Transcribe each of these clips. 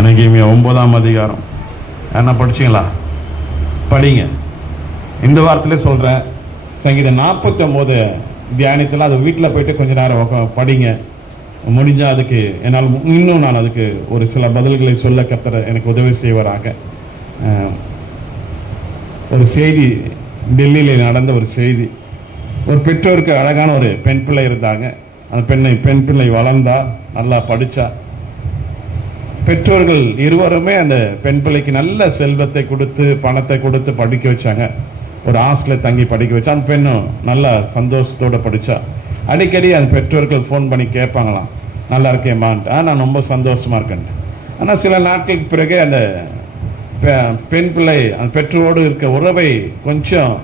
எனக்கு 9ஆம் அதிகாரம் என்ன படிச்சிங்களா? படிங்க. இந்த வாரத்திலே சொல்கிறேன். சங்கீதம் 49 தியானத்தில் அது வீட்டில் போயிட்டு கொஞ்ச நேரம் படிங்க. முடிஞ்சால் அதுக்கு என்னால் இன்னும் நான் அதுக்கு ஒரு சில பதில்களை சொல்ல கர்த்தர் எனக்கு உதவி செய்வாராக. ஒரு செய்தி, டெல்லியில் நடந்த ஒரு செய்தி. ஒரு பெற்றோருக்கு அழகான ஒரு பெண் பிள்ளை இருந்தாங்க. அந்த பெண் பிள்ளை வளர்ந்தா, நல்லா படித்தா. பெற்றோர்கள் இருவருமே அந்த பெண் பிள்ளைக்கு நல்ல செல்வத்தை கொடுத்து பணத்தை கொடுத்து படிக்க வச்சாங்க. ஒரு ஹாஸ்டலில் தங்கி படிக்க வச்சா. அந்த பெண்ணும் நல்லா சந்தோஷத்தோடு படித்தா. அடிக்கடி அந்த பெற்றோர்கள் ஃபோன் பண்ணி கேட்பாங்களாம், நல்லா இருக்கேம்மான்ட்டு. நான் ரொம்ப சந்தோஷமாக இருக்கேன். ஆனால் சில நாட்களுக்கு பிறகு அந்த பெண் பிள்ளை அந்த பெற்றோரோடு இருக்க உறவை கொஞ்சம்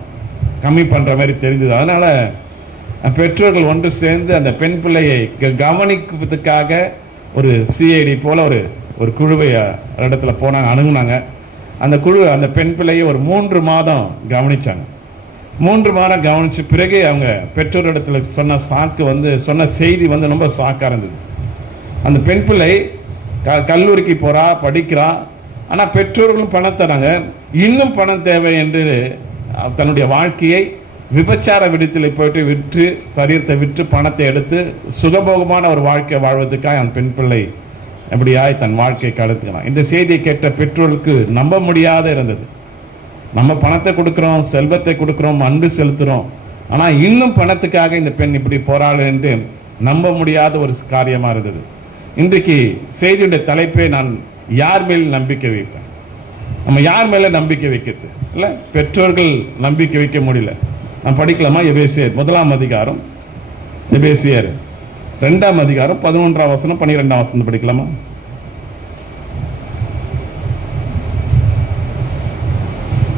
கம்மி பண்ணுற மாதிரி தெரிஞ்சது. அதனால் பெற்றோர்கள் ஒன்று சேர்ந்து அந்த பெண் பிள்ளையை கவனிப்பதற்காக ஒரு சிஐடி போல் ஒரு குழுவை இடத்துல போனாங்க, அணுகுனாங்க. அந்த குழு அந்த பெண் பிள்ளையை ஒரு 3 மாதம் கவனிச்சாங்க. 3 மாதம் கவனிச்ச பிறகு அவங்க பெற்றோரிடத்துல சொன்ன செய்தி ரொம்ப சாக்காக இருந்தது. அந்த பெண் பிள்ளை கல்லூரிக்கு போறா, படிக்கிறா. ஆனால் பெற்றோர்களும் பணம் தராங்க. இன்னும் பணம் தேவை என்று தன்னுடைய வாழ்க்கையை விபச்சார விடுதலை போயிட்டு விற்று, சரீரத்தை விற்று பணத்தை எடுத்து சுகபோகமான ஒரு வாழ்க்கை வாழ்வதற்காக அந்த பெண் பிள்ளை எப்படியாய் தன் வாழ்க்கையை கடத்துக்கலாம். இந்த செய்தியை கேட்ட பெற்றோருக்கு நம்ப முடியாத இருந்தது. நம்ம பணத்தை கொடுக்குறோம், செல்வத்தை கொடுக்குறோம், அன்பு செலுத்துகிறோம். ஆனால் இன்னும் பணத்துக்காக இந்த பெண் இப்படி போராடு என்று நம்ப முடியாத ஒரு காரியமாக இருந்தது. இன்றைக்கு செய்தியுடைய தலைப்பை நான் யார் மேல் நம்பிக்கை வைப்பேன். நம்ம யார் மேலே நம்பிக்கை வைக்கிறது இல்லை? பெற்றோர்கள் நம்பிக்கை வைக்க முடியல. நான் படிக்கலாமா? எபேசியர் 1ஆம் அதிகாரம், எபேசியர் 2ஆம் அதிகாரம் 11ஆம் வசனம் 12ஆம் வசனம் படிக்கலாமா?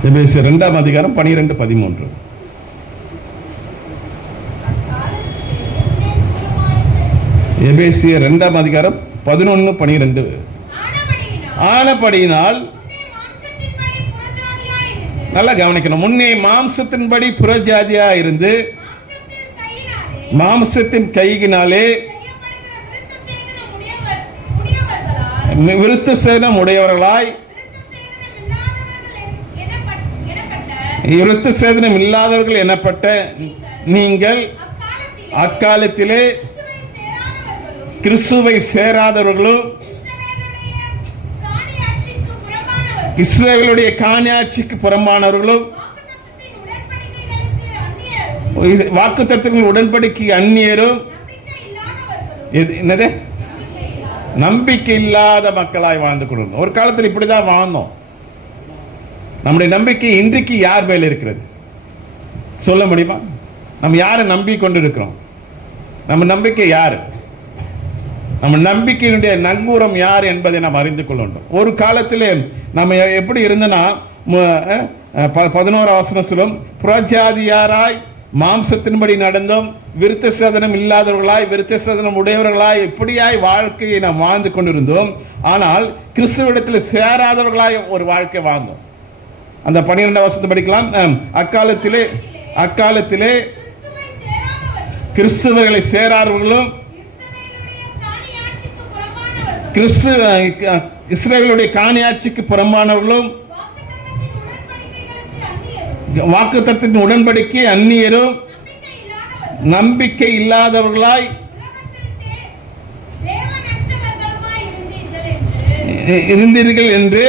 எபேசியர் 2ஆம் அதிகாரம் 12, 13. எபேசியர் 2ஆம் அதிகாரம் 11, 12. ஆனபடியினால் நல்லா கவனிக்கணும். முன்னே மாம்சத்தின்படி புறஜாதியா இருந்து மாம்சத்தின் கையினாலே விருத்த சேதனம் உடையவர்களாய், விருத்த சேதனம் இல்லாதவர்கள் எனப்பட்ட நீங்கள் அக்காலத்திலே கிறிஸ்துவை சேராதவர்களும் இஸ்ரவேலுடைய காணியாட்சிக்கு புறம்பானவர்களும் வாக்குத்தத்தத்தின் உடன்படிக்கை அந்நியரும் என்னது நம்பிக்கை இல்லாத மக்களாய் வாழ்ந்து கொள்ளும். ஒரு காலத்தில் இப்படிதான் வாழ்ந்தோம். நம்முடைய நம்பிக்கை இன்றைக்கு யார் மேல இருக்கிறது சொல்ல முடியுமா? நம்ம யாரை நம்பி கொண்டு இருக்கிறோம்? நம்ம நம்பிக்கை யாரு? நம்ம நம்பிக்கையினுடைய நங்கூரம் யார் என்பதை நாம் அறிந்து கொள்ள வேண்டும். ஒரு காலத்திலே நம்ம எப்படி இருந்தனா 11ஆம் வசனம் சொல்லும், புறஜாதியாராய் மாம்சத்தின்படி நடந்தோம், விருத்த சேதனம் இல்லாதவர்களாய் விருத்த சேதனம் உடையவர்களாய் இப்படியாய் வாழ்க்கையை நாம் வாழ்ந்து கொண்டிருந்தோம். ஆனால் கிறிஸ்துவிடத்தில் சேராதவர்களாய் ஒரு வாழ்க்கை வாழ்ந்தோம். அந்த 12ஆம் வசனத்தை படிக்கலாம். அக்காலத்திலே கிறிஸ்துவர்களை சேராதவர்களும் இஸ்ரவேலுடைய காணியாட்சிக்கு புறம்பானவர்களும் வாக்குத்தத்தத்தின் உடன்படிக்கை அந்நியரும் நம்பிக்கை இல்லாதவர்களாய் இருந்தீர்கள் என்று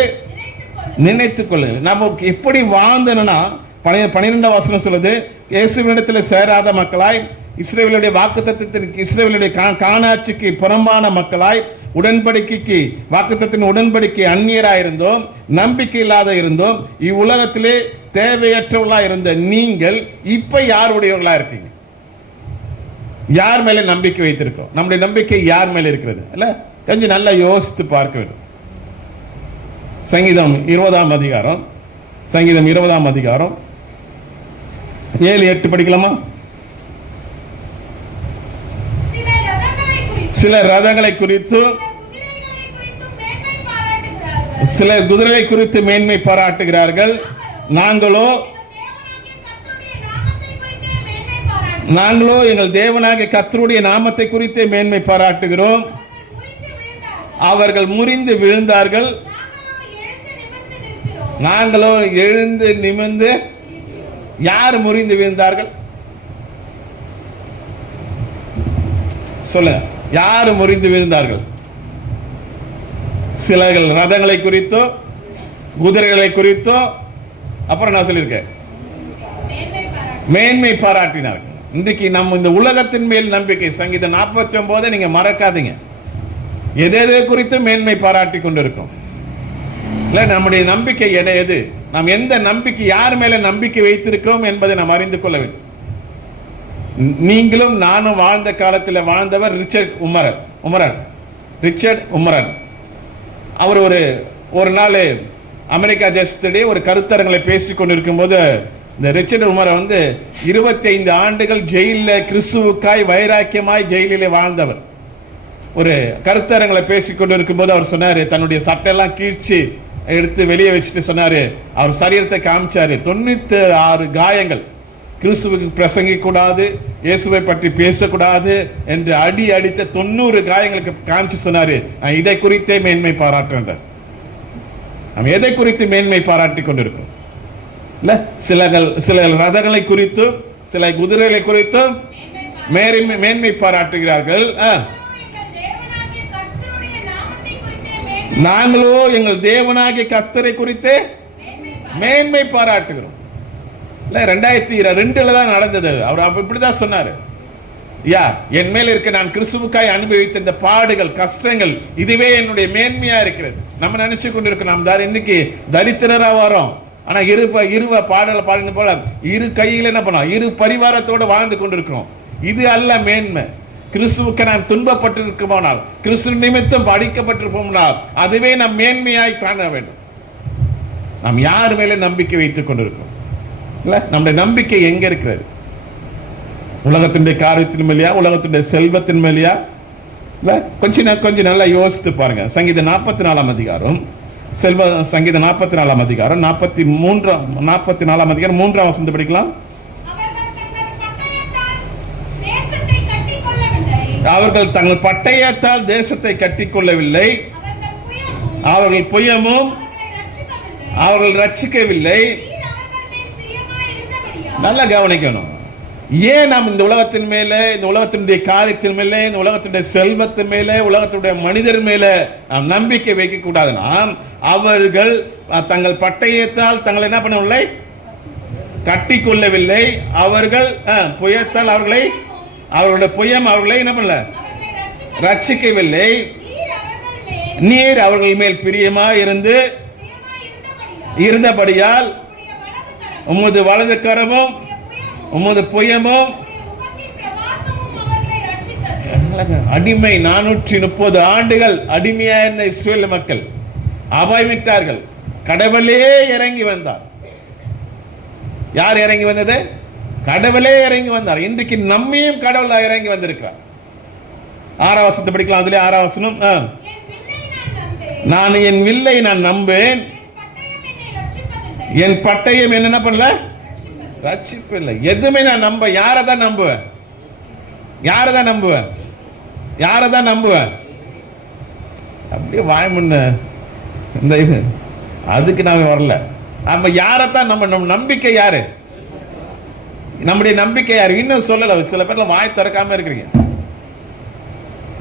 நினைத்துக் கொள்ளுங்கள். நம்ம எப்படி வாழ்ந்தோம்னா 12ஆம் வசனம் சொல்லுது, இயேசுவினிடத்தில் சேராத மக்களாய், இஸ்ரவேலுடைய வாக்குத்தத்தத்தின் இஸ்ரவேலுடைய காணாட்சிக்கு புறம்பான மக்களாய், உடன்படிக்கைக்கு வாக்குத்தத்தின் உடன்படிக்கை அந்நியராயிருந்தோம், நம்பிக்கை இல்லாத இருந்தோம், இவ்வுலகத்திலே தேவையற்றவர்களா இருந்த நீங்கள் இப்ப யாருடையவர்களா இருக்கீங்க? யார் மேல நம்பிக்கை வைத்திருக்கோம்? நம்முடைய நம்பிக்கை யார் மேல இருக்கிறது இல்ல? கொஞ்சம் நல்லா யோசித்து பார்க்க வேண்டும். சங்கீதம் 20ஆம் அதிகாரம், சங்கீதம் 20ஆம் அதிகாரம் 7, 8 படிக்கலாமா? சில ரதங்களை குறித்து சில குதிரை குறித்து மேன்மை பாராட்டுகிறார்கள். நாங்களோ எங்கள் தேவனாகிய கர்த்தருடைய நாமத்தை குறித்து மேன்மை பாராட்டுகிறோம். அவர்கள் முறிந்து விழுந்தார்கள், நாங்களோ எழுந்து நிமிர்ந்து. யார் முறிந்து விழுந்தார்கள் சொல்லுங்க? யார் முறிந்து விழுந்தார்கள்? சிலர்கள் ரதங்களை குறித்தோ குதிரைகளை குறித்தோ, அப்புறம் நான் சொல்லியிருக்கேன், மேன்மை பாராட்டினார்கள். இன்றைக்கு நம்ம இந்த உலகத்தின் மேல் நம்பிக்கை, சங்கீதம் 49 நீங்க மறக்காதீங்க, எதை குறித்து மேன்மை பாராட்டி கொண்டிருக்கோம். இல்ல, நம்முடைய நம்பிக்கை எது, நாம் எந்த நம்பிக்கை, யார் மேல நம்பிக்கை வைத்திருக்கிறோம் என்பதை நாம் அறிந்து கொள்ள வேண்டும். நீங்களும் நானும் வாழ்ந்த காலத்தில் வாழ்ந்தவர் ரிச்சர்ட் உமரன். அவர் ஒரு நாள் அமெரிக்கா தேசத்திலே ஒரு கருத்தரங்களை பேசிக் கொண்டிருக்கும் போது, இந்த ரிச்சர்ட் உமரன் 25 ஆண்டுகள் ஜெயிலில் கிறிஸ்துவுக்காய் வைராக்கியமாய் ஜெயிலிலே வாழ்ந்தவர். ஒரு கருத்தரங்களை பேசிக் கொண்டிருக்கும் போது அவர் சொன்னாரு, தன்னுடைய சட்டையெல்லாம் கீழ்ச்சி எடுத்து வெளியே வச்சுட்டு சொன்னாரு, அவர் சரீரத்தை காமிச்சாரு, 96 காயங்கள், கிறிஸ்துவுக்கு பிரசங்கிக்க கூடாது, இயேசுவை பற்றி பேசக்கூடாது என்று அடித்த 90 காயங்களுக்கு காமிச்சு சொன்னாரு, இதை குறித்தே மேன்மை பாராட்டுகின்றார். நாம் எதை குறித்து மேன்மை பாராட்டி கொண்டிருக்கிறோம்? இல்ல, சில ரதங்களை குறித்தும் சில குதிரைகளை குறித்தும் மேன்மை பாராட்டுகிறார்கள். நாங்களோ எங்கள் தேவனாகிய கர்த்தரை குறித்து மேன்மை பாராட்டுகிறோம். 2002 தான் நடந்தது. அவர் இப்படிதான் சொன்னாரு, என் மேல் இருக்க நான் கிறிஸ்துவுக்காய் அனுபவித்த இந்த பாடுகள் கஷ்டங்கள் இதுவே என்னுடைய மேன்மையா இருக்கிறது. நம்ம நினைச்சு கொண்டிருக்கோம் நாம் தான் இன்னைக்கு தரித்திரரா வரோம், ஆனா இருவ பாடல பாடின போல இரு கையில என்ன பண்ணோம், இரு பரிவாரத்தோடு வாழ்ந்து கொண்டிருக்கிறோம். இது அல்ல மேன்மை. கிறிஸ்துவுக்கு நாம் துன்பப்பட்டிருக்கோமானால், கிறிஸ்து நிமித்தம் அடிக்கப்பட்டிருப்போம்னால் அதுவே நாம் மேன்மையாய் காண வேண்டும். நாம் யார் மேல நம்பிக்கை வைத்துக் கொண்டிருக்கிறோம்? நம்முடைய நம்பிக்கை எங்க இருக்கிறது? உலகத்தினுடைய காரியத்தின் மேலையா, உலகத்தினுடைய செல்வத்தின் மேலையா? கொஞ்சம் நல்லா யோசித்து பாருங்க. சங்கீதம் 44 அதிகாரம், சங்கீதம் 44 அதிகாரம் 44 அதிகாரம் 3ஆம் வசனத்தை படிக்கலாம். அவர்கள் தங்கள் பட்டயத்தால் தேசத்தை கட்டிக்கொள்ளவில்லை, அவர்கள் புயமும் அவர்கள் ரட்சிக்கவில்லை. நல்லா கவனிக்கணும். ஏன் நாம் இந்த உலகத்தின் மேல, இந்த உலகத்தினுடைய காரியத்தின் மேல, இந்த உலகத்தினுடைய செல்வத்தின் மேல, உலகத்தினுடைய மனிதர் மேல நாம் நம்பிக்கை வைக்க கூடாதுன்னா, அவர்கள் தங்கள் பட்டயத்தால் தங்களை என்ன பண்ணவில்லை, கட்டி கொள்ளவில்லை. அவர்கள் புயத்தால் அவர்களுடைய புயம் அவர்களை என்ன பண்ணல, ரட்சிக்கவில்லை. நீர் அவர்கள் மேல் பிரியமா இருந்தபடியால் உமது வலது கரமும் உமது புயமும். அடிமை 430 ஆண்டுகள் அடிமையா இருந்த இஸ்ரேல் மக்கள் அபாயமிட்டார்கள். கடவுளே இறங்கி வந்தார். யார் இறங்கி வந்தது? கடவுளே இறங்கி வந்தார். இன்றைக்கு நம்மையும் கடவுள் இறங்கி வந்திருக்கிறார். 6ஆம் வசனத்தை படிக்கலாம். அதுல 6ஆம் வசனம், நான் என் வில்லை நான் நம்பேன், என் பட்டயம் என்ன பண்ணல, ரட்சிப்பு இல்லை. எதுவுமே நான் யாரதான் நம்புவேன்? அப்படியே வாய் முன்ன இந்த இது அதுக்கு நாம வரல. நம்ம யாரத்தான் நம்ம நம்பிக்கை யாரு? நம்முடைய நம்பிக்கை யாரு? இன்னும் சொல்லல. சில பேர்ல வாய் திறக்காம இருக்கிறீங்க.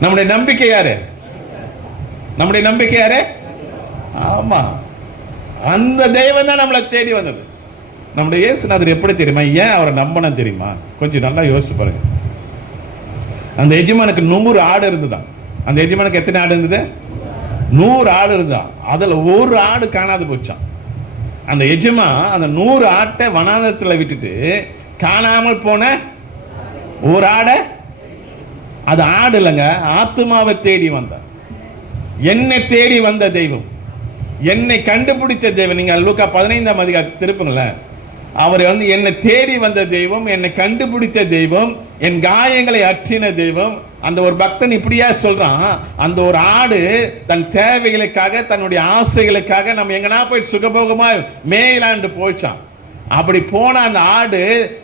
நம்முடைய நம்பிக்கை யாரு? ஆமா, அந்த தெய்வம் தான் நம்மளை தேடி வந்தது. நம்முடைய இயேசுநாதர் எப்படி தெரியுமா? ஏன் அவரை நம்பணும் தெரியுமா? கொஞ்சம் நல்லா யோசிச்சு பாருங்க. அந்த எஜமானுக்கு 100 ஆடு இருந்துதான். அந்த எஜமானுக்கு எத்தனை ஆடு இருந்தது? 100 ஆடு இருந்தான். அதுல ஒரு ஆடு காணாது போச்சான். அந்த எஜமா அந்த 100 ஆட்டை வனாந்தரத்தில் விட்டுட்டு காணாமல் போன ஒரு ஆடை, அது ஆடு இல்லைங்க, ஆத்துமாவை தேடி வந்தார். என்னை தேடி வந்த தெய்வம், என்னை கண்டுபிடித்த தெய்வம். நீங்க லூக்கா 15ஆம் அதிகாரம் திருப்புங்களேன். அவர் என்னை தேடி வந்த தெய்வம், என்னை கண்டுபிடித்த தெய்வம், என் காயங்களை அற்றின தெய்வம். அந்த ஒரு பக்தன் இப்படியா சொல்றான், அந்த ஒரு ஆடு தன் தேவைகளுக்காக, தன்னுடைய ஆசைகளுக்காக நம்ம எங்கன்னா போய் சுகபோகமா மேலாண்டு போயிச்சான். அப்படி போன அந்த ஆடு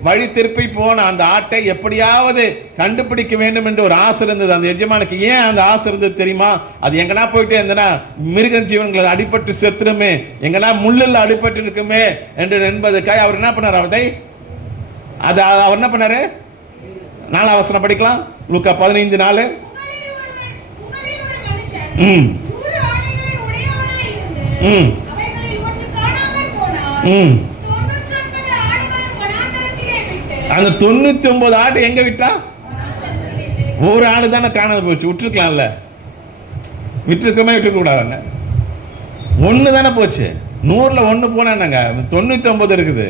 வழி திருப்பி போன அந்த ஆட்டை எப்படியாவது கண்டுபிடிக்க வேண்டும் என்று ஒரு ஆசை இருந்தது அந்த எஜமானுக்கு. ஏன் அந்த ஆசை இருந்தது தெரியுமா? அது எங்கன்னா போயிட்டு இருந்தனா மிருக ஜீவன்கள் அடிபட்டு செத்துருமே, எங்கன்னா முள்ளில் அடிபட்டு இருக்குமே என்று என்பதுக்காக அவர் என்ன பண்ணார்? அவர் என்ன பண்ணாரு? 4ஆம் வசனம் படிக்கலாம். லூக்கா 15:4. அந்த 99 ஆடு எங்க விட்டா? ஒரு ஆடு தானே காணாத போச்சு. விட்டுருக்கலாம்ல, விட்டுருக்கமே, விட்டுருக்க கூடாது. ஒண்ணு தானே போச்சு. 100ல் 1 போனாங்க, 99 இருக்குது.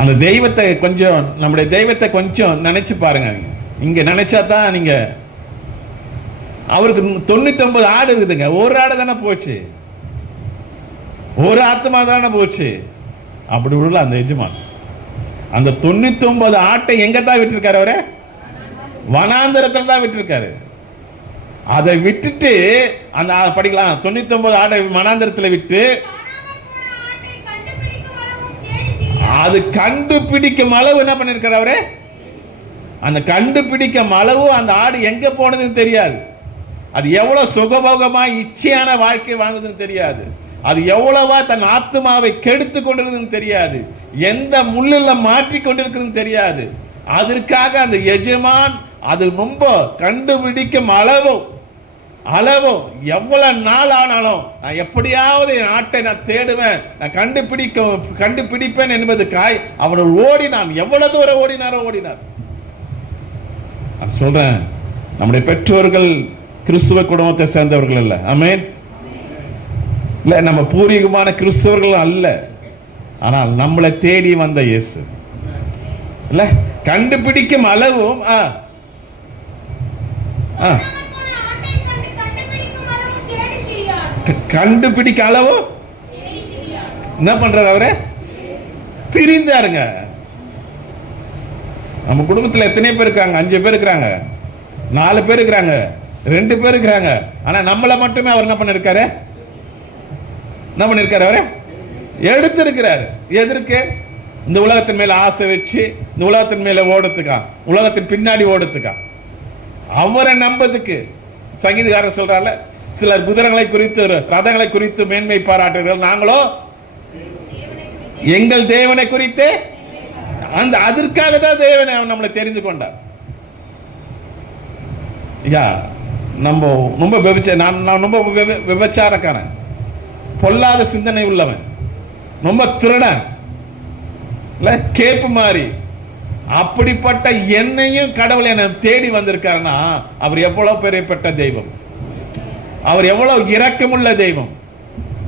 அந்த தெய்வத்தை கொஞ்சம், நம்முடைய தெய்வத்தை கொஞ்சம் நினைச்சு பாருங்க. இங்க நினைச்சா தான் நீங்க, அவருக்கு 99 ஆடு இருக்குதுங்க, ஒரு ஆடு தானே போச்சு, ஒரு ஆத்மா தானே போச்சு. அப்படி உள்ள அந்த எஜமான் அந்த 99 ஆட்டை எங்க தான் விட்டுருக்காரு? அவரு வனாந்தரத்தில் தான் விட்டுருக்காரு. அதை விட்டுட்டு அந்த படிக்கலாம், 99 ஆட்டை வனாந்தரத்தில் விட்டு அது கண்டுபிடிக்கும் அளவு என்ன பண்ணிருக்காரு அவரு? அந்த கண்டுபிடிக்கும் அளவு அந்த ஆடு எங்க போனதுன்னு தெரியாது. அது எவ்வளவு சுகபோகமா இச்சையான வாழ்க்கை வாழ்ந்ததுன்னு தெரியாது. அது எவ்வளவா தன் ஆத்மாவை கெடுத்து கொண்டிருக்குன்னு தெரியாது. எந்த முள்ளில் மாற்றி கொண்டிருக்குன்னு தெரியாது. அதற்காக அந்த எஜமான் அது ரொம்ப கண்டுபிடிக்கும் அளவும் எவ்வளவு நாள் ஆனாலும் நான் எப்படியாவது என் ஆட்டை நான் தேடுவேன், நான் கண்டுபிடிப்பேன் என்பதுக்காய் அவர் ஓடினான். எவ்வளவு தூரம் ஓடினார். சொல்றேன், நம்முடைய பெற்றோர்கள் கிறிஸ்துவ குடும்பத்தை சேர்ந்தவர்கள் அல்ல. ஆமென். இல்ல, நம்ம பூர்வீகமான கிறிஸ்தவர்கள் அல்ல. ஆனால் நம்மளை தேடி வந்த இயேசு இல்ல, கண்டுபிடிக்கும் அளவும் கண்டுபிடிக்க அளவு என்ன பண்றாரு? அவரு திரிந்தாருங்க. நம்ம குடும்பத்தில் எத்தனை பேர் இருக்காங்க? 5 பேர் இருக்கிறாங்க, 4 பேர் இருக்கிறாங்க, 2 பேர் இருக்கிறாங்க. ஆனா நம்மளை மட்டுமே அவர் என்ன பண்ணிருக்காரு? அவரு எடுத்திருக்கிறாரு. எதற்கு? இந்த உலகத்தின் மேல ஆசை வச்சு, இந்த உலகத்தின் மேல ஓடுறதுக்கா, உலகத்தின் பின்னாடி ஓடுறதுக்கா, அவரை நம்பதுக்கு. சங்கீதக்காரர் சொல்றால, சிலர் குதிரைகளை குறித்து ரதங்களை குறித்து மேன்மை பாராட்டுகிறார்கள், நாங்களோ எங்கள் தேவனை குறித்து அந்த அதற்காக தான் தேவனை நம்மளை தெரிந்து கொண்டார். நம்ம ரொம்ப நான் ரொம்ப விபச்சாரக்காரன், பொல்லாத சிந்தனை உள்ளவன், ரொம்ப திருடன், கேப்பு மாதிரி. அப்படிப்பட்ட என்னையும் கடவுள் என்னை தேடி வந்திருக்காருன்னா அவர் எவ்வளவு பெரியப்பட்ட தெய்வம், அவர் எவ்வளவு இரக்கமுள்ள தெய்வம்,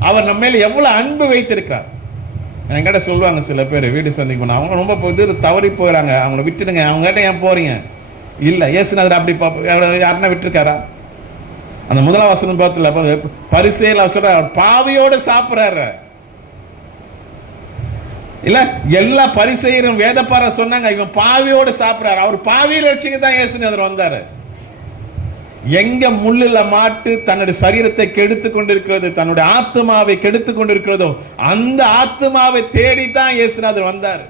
அவர் நம்ம மேல எவ்வளவு அன்பு வைத்திருக்கார். என்கிட்ட சொல்லுவாங்க சில பேர் வீடு சந்திக்கு, அவங்க ரொம்ப தவறி போகிறாங்க, அவங்கள விட்டுடுங்க, அவங்க கிட்ட ஏன் போறீங்க? இல்ல, இயேசுநாதர் அப்படி யாருன்னா விட்டுருக்காரா? அந்த 1ஆம் வசனம் பார்த்துல பரிசேயர் சொல்ற பாவியோட சாப்பிடுறாரு. இல்ல, எல்லா பரிசேயரும் வேதப்பார சொன்னாங்க, இவன் பாவியோடு சாப்பிடுறாரு. அவர் பாவியில் வச்சுக்க தான் இயேசுநாதர் வந்தாரு. எங்க முள்ளில மாட்டு தன்னுடைய சரீரத்தை கெடுத்து கொண்டிருக்கிறது, தன்னுடைய ஆத்மாவை கெடுத்து கொண்டிருக்கிறதோ அந்த ஆத்மாவை தேடித்தான் இயேசுநாதர் வந்தார்.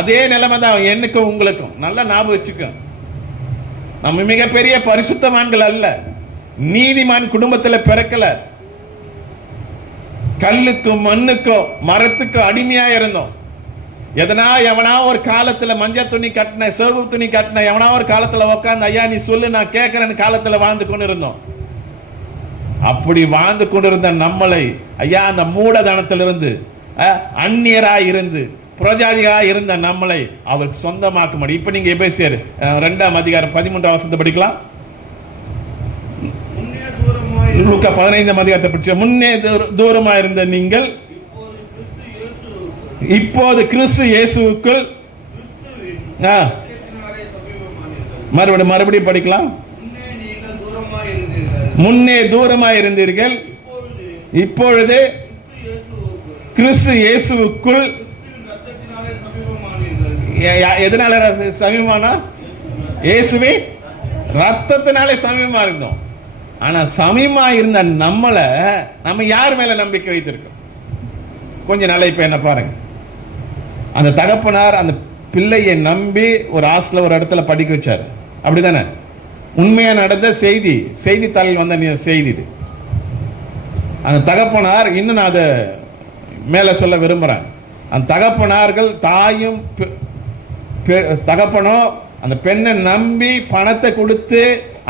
அதே நிலைமை தான் எனக்கும் உங்களுக்கும். நல்லா ஞாபகம் வச்சுக்கோ, நம்ம மிகப்பெரிய பரிசுத்தவான்கள் அல்ல, நீதிமான் குடும்பத்தில் பிறக்கல, கல்லுக்கும் மண்ணுக்கோ மரத்துக்கோ அடிமையா இருந்தோம். எவனா ஒரு காலத்துல மஞ்சள் துணி கட்டின, சிவப்பு துணி கட்டின எவனா ஒரு காலத்துல உட்கார்ந்து ஐயா நீ சொல்லு நான் கேட்கிறேன்னு காலத்துல வாழ்ந்து கொண்டிருந்தோம். அப்படி வாழ்ந்து கொண்டிருந்த நம்மளை ஐயா அந்த மூடதனத்திலிருந்து, அந்நியராய் இருந்து, புரஜாதியா இருந்த நம்மளை அவருக்கு சொந்தமாக்க முடியும். இப்ப நீங்க எபேசியர் 2ஆம் அதிகாரம் 13ஆம் வசனத்தை படிக்கலாம். லூக்கா 15ஆம் அதிகாரத்தை படிச்ச, முன்னே தூரமா இருந்த நீங்கள் இப்போது கிறிஸ்து இயேசுவுக்குள். மறுபடியும் படிக்கலாம். முன்னே தூரமாய் இருந்தீர்கள், இப்பொழுது கிறிஸ்து இயேசுவுக்குள். எதனால சமீபமானா? இயேசுவே ரத்தத்தினாலே சமீபமா இருந்தோம். ஆனா சமீபமா இருந்த நம்ம யார் மேல நம்பிக்கை வைத்திருக்கோம்? கொஞ்சம் நல்லா இப்ப என்ன பாருங்க, அந்த தகப்பனார் அந்த பிள்ளையை நம்பி ஒரு ஹாஸ்டல்ல ஒரு இடத்துல படிக்க வச்சாரு, அப்படிதானே? உண்மையா நடந்த செய்தி, செய்தித்தாளில் வந்த செய்தி இது. அந்த தகப்பனார், இன்னும் நான் அதை மேல சொல்ல விரும்புறேன், அந்த தகப்பனார்கள் தாயும் தகப்பனோ அந்த பெண்ணை நம்பி பணத்தை கொடுத்து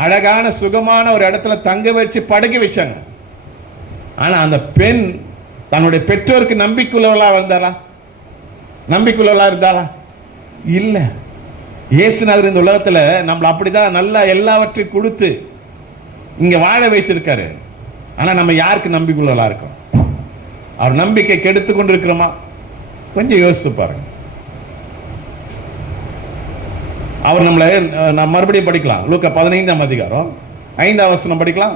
அழகான சுகமான ஒரு இடத்துல தங்க வச்சு படுக்க வச்சாங்க. ஆனா அந்த பெண் தன்னுடைய பெற்றோருக்கு நம்பிக்கையுள்ளவளா இருந்தாளா? நம்பிக்கையுள்ளவளா இருந்தாளா? இல்ல. இயேசுநாதர் இந்த உலகத்துல நம்மள அப்படிதான் நல்லா எல்லாவற்றையும் கொடுத்து இங்க வாழ வச்சிருக்காரு. ஆனா நம்ம யாருக்கு நம்பிக்கையுள்ளவளா இருக்கோம்? அவர் நம்பிக்கை கெடுத்து கொண்டு இருக்கிறோமா? கொஞ்சம் யோசிச்சு பாருங்க. அவர் நம்மளை நான் மறுபடியும் படிக்கலாம். லூக்கா 15ஆம் அதிகாரம் 5ஆம் வசனம் படிக்கலாம்.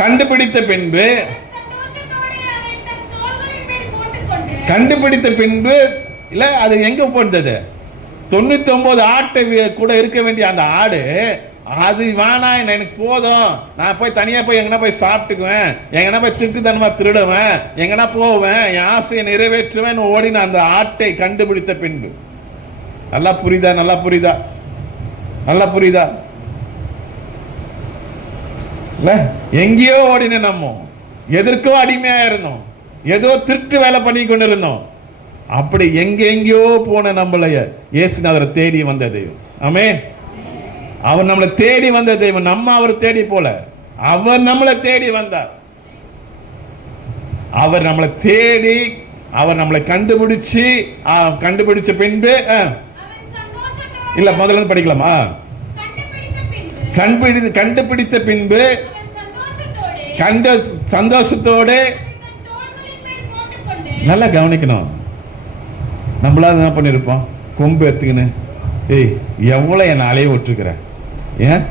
கண்டுபிடித்த பின்பு கண்டுபிடித்த பின்பு இல்ல, அது எங்க போட்டது? 99 ஆட்டை கூட இருக்க வேண்டிய அந்த ஆடு, அது வேணா எனக்கு போதும், நான் போய் தனியா போய் எங்கன்னா போய் சாப்பிட்டுக்குவேன், எங்கன்னா போய் திருட்டுத்தனமா திருடுவேன், எங்கன்னா போவேன், என் ஆசையை நிறைவேற்றுவேன் ஓடின அந்த ஆட்டை கண்டுபிடித்த பின்பு. நல்லா புரியுதா? நல்லா புரியுதா? நல்லா புரியுதா? இல்ல, எங்கேயோ ஓடின, நம்ம எதற்கோ அடிமையா இருந்தோம், ஏதோ திருட்டு வேலை பண்ணி கொண்டு இருந்தோம். அப்படி எங்கெங்கயோ போன நம்மளைய இயேசுநாதரை தேடி வந்த தெய்வம். ஆமென். அவர் நம்மளை தேடி வந்த தெய்வம். நம்ம அவர் தேடி போல, அவர் நம்மளை தேடி வந்தார். அவர் நம்மளை தேடி, அவர் நம்மளை கண்டுபிடிச்ச பின்பு இல்ல, முதல்ல படிக்கலாமா? கண்டுபிடித்த பின்பு சந்தோஷத்தோடு. நல்லா கவனிக்கணும். நம்மளால என்ன பண்ணிருப்போம்? கொம்பு எடுத்துக்கின்னு, ஏய் எவ்வளவு என்ன அலைய விட்டுருக்கிற, ஏன்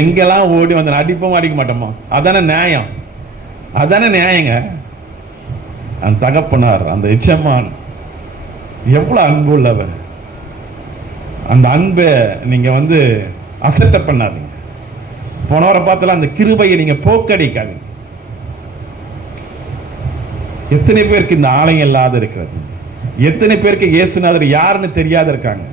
எங்கெல்லாம் ஓடி வந்து அடிப்போம் அடிக்க மாட்டோமா? அதானே நியாயம், அதானே நியாயங்க. அந்த தகப்பனார், அந்த எஜமான் எவ்வளவு அன்பு உள்ளவர். அந்த அன்பை நீங்க அசட்ட பண்ணாதீங்க. போனவரை பார்த்தாலும் அந்த கிருபையை நீங்க போக்கடிக்காதீங்க. எத்தனை பேருக்கு இந்த ஆலயம் இல்லாத இருக்கிறது? எத்தனை பேருக்கு இயேசுநாதர் யாருன்னு தெரியாத இருக்காங்க?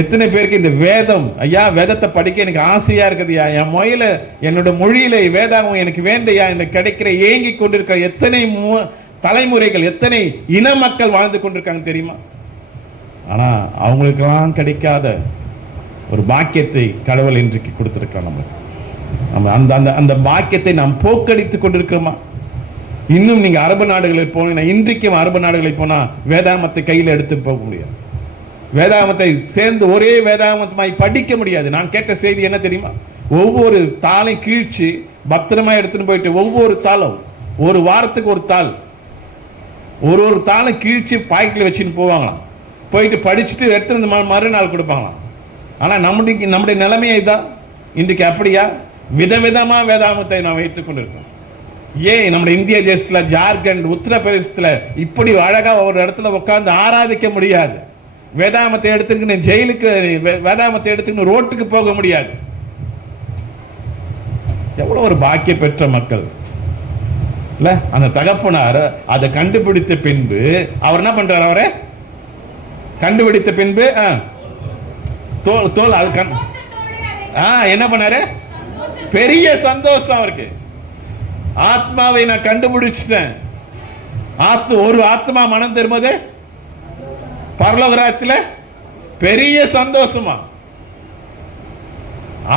எத்தனை பேருக்கு இந்த வேதம், ஐயா வேதத்தை படிக்க எனக்கு ஆசையா இருக்குதுயா, என் மொழியில என்னோட மொழியில வேதாகம் எனக்கு வேண்டையா எனக்கு கிடைக்கிற ஏங்கி கொண்டிருக்கிற எத்தனை தலைமுறைகள், எத்தனை இன மக்கள் வாழ்ந்து கொண்டிருக்காங்க தெரியுமா? ஆனா அவங்களுக்கெல்லாம் கிடைக்காத ஒரு பாக்கியத்தை கடவுள் இன்றைக்கு கொடுத்திருக்கிறோம். நம்ம அந்த பாக்கியத்தை நாம் போக்கடித்துக் கொண்டிருக்கிறோமா? இன்னும் நீங்க அரபு நாடுகளில் போனீங்கன்னா, இன்றைக்கும் அரபு நாடுகளில் போனா வேதாகமத்தை கையில் எடுத்து போக முடியாது. வேதாகமத்தை சேர்ந்து ஒரே வேதாகமத்தமாய் படிக்க முடியாது. நான் கேட்ட செய்தி என்ன தெரியுமா? ஒவ்வொரு தாளை கீழ்ச்சி பத்திரமா எடுத்துன்னு போயிட்டு, ஒவ்வொரு தாளும் ஒரு வாரத்துக்கு ஒரு தாள், ஒரு தாளை கீழ்ச்சி பாய்க்கில் வச்சுன்னு போவாங்களாம். போயிட்டு படிச்சுட்டு எடுத்து மறுநாள் கொடுப்பாங்களாம். ஆனா நம்முடைய நிலைமையை தான் இன்றைக்கு அப்படியா? விதவிதமா வேதாகமத்தை நாம் வைத்துக் கொண்டிருக்கோம். ஏன் நம்முடைய இந்திய தேசத்துல, ஜார்க்கண்ட், உத்தரப்பிரதேசத்துல இப்படி அழகா ஒரு இடத்துல உட்கார்ந்து ஆராதிக்க முடியாது. வேதாகமத்தை எடுத்துக்கின்னு ஜெயிலுக்கு, வேதாகமத்தை எடுத்துக்கின்னு ரோட்டுக்கு போக முடியாது. எவ்வளவு ஒரு பாக்கிய பெற்ற மக்கள் இல்ல? அந்த தகப்பனார் அதை கண்டுபிடித்த பின்பு அவர் என்ன பண்றாரு? அவரை கண்டுபிடித்த பின்பு தோல் அது என்ன பண்ணாரு? பெரிய சந்தோஷம் அவருக்கு. ஆத்மாவை நான் கண்டுபிடிச்சிட்டேன். ஒரு ஆத்மா மனம் திரும்புது பரலோகத்துல பெரிய சந்தோஷமா.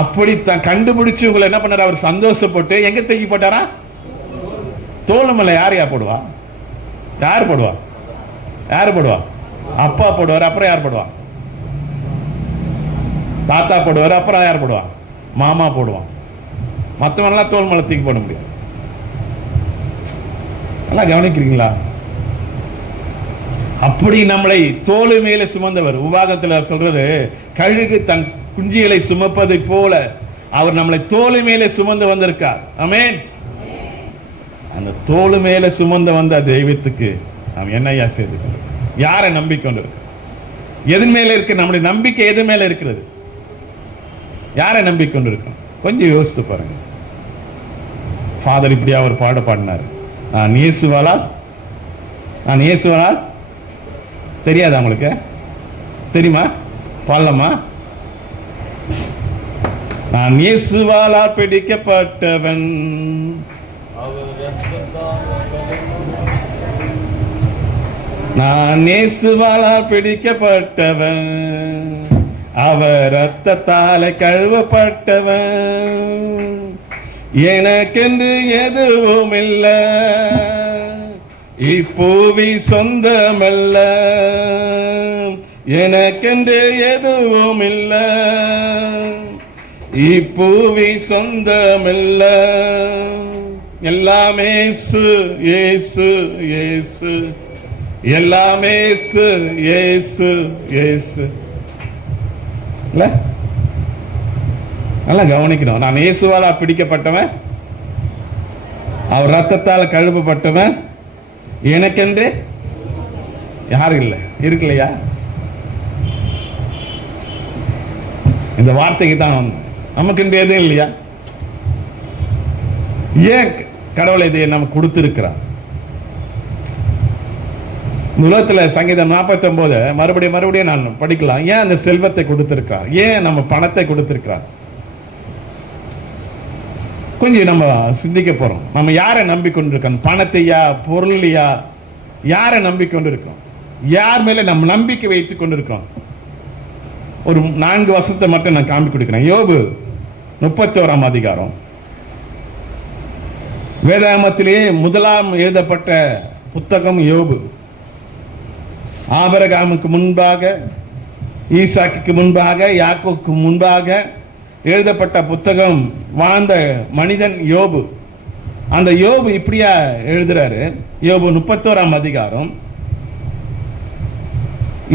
அப்படி தான் கண்டுபிடிச்சு உங்களை என்ன பண்ணாரு? அவர் சந்தோஷப்பட்டு எங்க தூக்கி போட்டாரா? தோளுமல்ல. யார் போடுவா? யார் போடுவா? யார் போடுவா? அப்பா போடுவார். அப்புறம் யார் போடுவா? தாத்தா போடுவார். அப்புறம் யார் போடுவா? மாமா போடுவான். மற்றவன்லாம் தோல் மலை தூக்கி போட முடியாது. நல்லா கவனிக்கிறீங்களா? அப்படி நம்மளை தோளு மேலே சுமந்தவர். உபாகத்தில் சொல்றது, கழுகு தன் குஞ்சிகளை சுமப்பதை போல அவர் நம்மளை தோளு மேலே சுமந்து வந்திருக்கார். ஆமென். அந்த தோளு மேலே சுமந்து வந்த தெய்வத்துக்கு நாம் என்னையா செய்து கொண்டு, யாரை நம்பிக்கொண்டு இருக்கு? எது மேல இருக்கு நம்முடைய நம்பிக்கை? எது மேல இருக்கிறது? யாரை நம்பிக்கொண்டு இருக்கோம்? கொஞ்சம் யோசித்து பாருங்க. ஃபாதர் இப்படியா ஒரு பாட பாடினார், நான் இயேசுவாலால் நான் இயேசுவால் தெரியாதா உங்களுக்கு? தெரியுமா? பாடலாமா? நான் இயேசுவாலா பிடிக்கப்பட்டவன், நான் இயேசுவாலால் பிடிக்கப்பட்டவன், அவர் ரத்தத்தாலே கழுவப்பட்டவன், எனக்கென்று எதுவும் இல்ல, இப்பூவி சொந்தமல்ல, எனக்கென்று எதுவும் இல்ல, இப்பூவி சொந்தமல்ல, எல்லாமே இயேசு இயேசு இயேசு, எல்லாமே இயேசு இயேசு இயேசு. இல்ல, நல்லா கவனிக்கணும். நான் இயேசுவால பிடிக்கப்பட்டவன், அவர் ரத்தத்தால் கழுவப்பட்டவன், எனக்கென்று யாரும் இல்லை. இருக்குல்லையா? இந்த வார்த்தைக்கு தான் நமக்கு எதுவும் இல்லையா? ஏன் கடவுளை இதை நமக்கு கொடுத்திருக்கிறார்? உலகத்துல சங்கீதம் 49 மறுபடியும் நான் படிக்கலாம். ஏன் அந்த செல்வத்தை கொடுத்திருக்கிறார்? ஏன் நம்ம பணத்தை கொடுத்திருக்கிறார்? கொஞ்சம் நம்ம சிந்திக்க போறோம். நம்ம யாரை நம்பிக்கொண்டிருக்கோம்? பணத்தையா, பொருளையா? யாரை நம்பிக்கொண்டிருக்கோம்? யார் மேல நம்ம நம்பிக்கை வைத்துக் கொண்டிருக்கோம்? ஒரு 4 வசனத்தை மட்டும் நான் காமி கொடுக்கிறேன். யோபு 31 அதிகாரம். வேதாகமத்திலே முதலாம் எழுதப்பட்ட புத்தகம் யோபு. ஆபிரகாமுக்கு முன்பாக, ஈசாக்குக்கு முன்பாக, யாக்கோபுக்கு முன்பாக எழுதப்பட்ட புத்தகம். வாழ்ந்த மனிதன் யோபு. அந்த யோபு இப்படியா எழுதுறாரு. யோபு 31 அதிகாரம்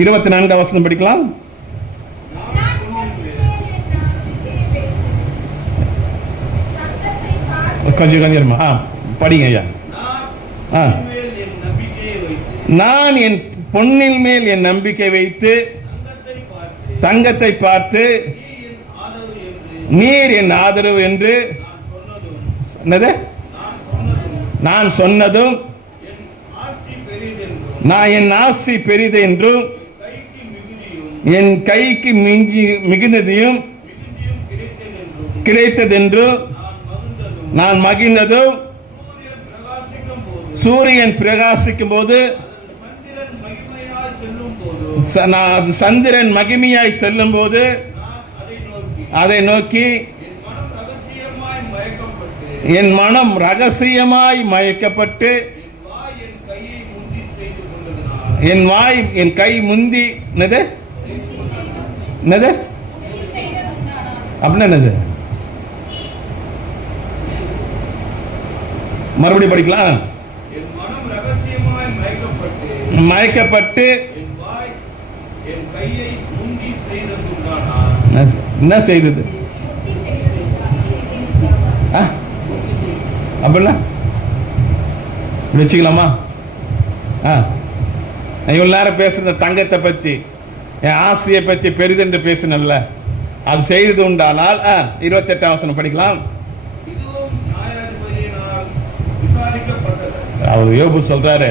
24 வசனம் படிக்கலாம். கொஞ்சம் படிங்க ஐயா. நான் என் பொன்னில் மேல் என் நம்பிக்கை வைத்து, தங்கத்தை பார்த்து, நீர் என் ஆதரவு என்று நான் சொன்னதும், நான் என் ஆசி பெரிது என்றும், என் கைக்கு மிகுந்ததையும் கிடைத்ததென்றும் நான் மகிழ்ந்ததும், சூரியன் பிரகாசிக்கும் போது, சந்திரன் மகிமையாய் செல்லும் போது அதை நோக்கி என் மனம் ரகசியமாய் மயக்கப்பட்டு, என் வாய் என் கை முந்தி அப்படின்னா என்னது? மறுபடியும் படிக்கலாம். மயக்கப்பட்டு என்ன செய்தது? அப்படின்னா வச்சுக்கலாமா? இவ்வளவு நேரம் பேசுன தங்கத்தை பத்தி, என் ஆசையை பத்தி பெரிதென்று பேசினல்ல, அது செய்தது உண்டானால் 28 வசனம் படிக்கலாம். அவர் யோபு சொல்றாரு,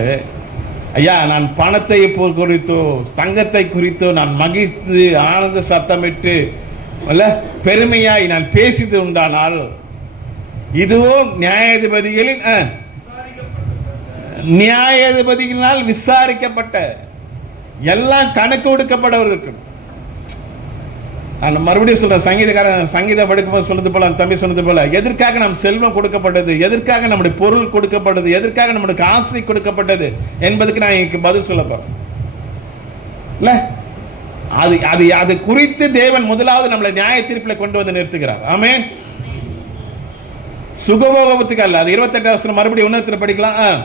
ஐயா, நான் பணத்தை குறித்தோ தங்கத்தை குறித்தோ நான் மகிழ்ந்து ஆனந்த சத்தமிட்டு பெருமையாய் நான் பேசியது உண்டானால், இதுவும் நியாயாதிபதிகளால் விசாரிக்கப்பட்ட, எல்லாம் கணக்கு கொடுக்கப்படவர்கள். நான் மறுபடியும் சொல்றேன், சங்கீத படிக்கும்போது சொன்னது போல, தம்பி சொன்னது போல, எதற்காக நம் செல்வம் கொடுக்கப்பட்டது, எதற்காக நம்முடைய பொருள் கொடுக்கப்பட்டது, எதற்காக நம்முடைய ஆசை கொடுக்கப்பட்டது என்பதுக்கு நான் இங்க பதில் சொல்ல போறேன். இல்ல, அது குறித்து தேவன் முதலாவது நம்மளை நியாய தீர்ப்பில் கொண்டு வந்து நிறுத்துகிறார். ஆமென். சுகபோகத்துக்கு அல்ல. அது 28 வசனம் மறுபடியும் உன்னதத்தில் படிக்கலாம்.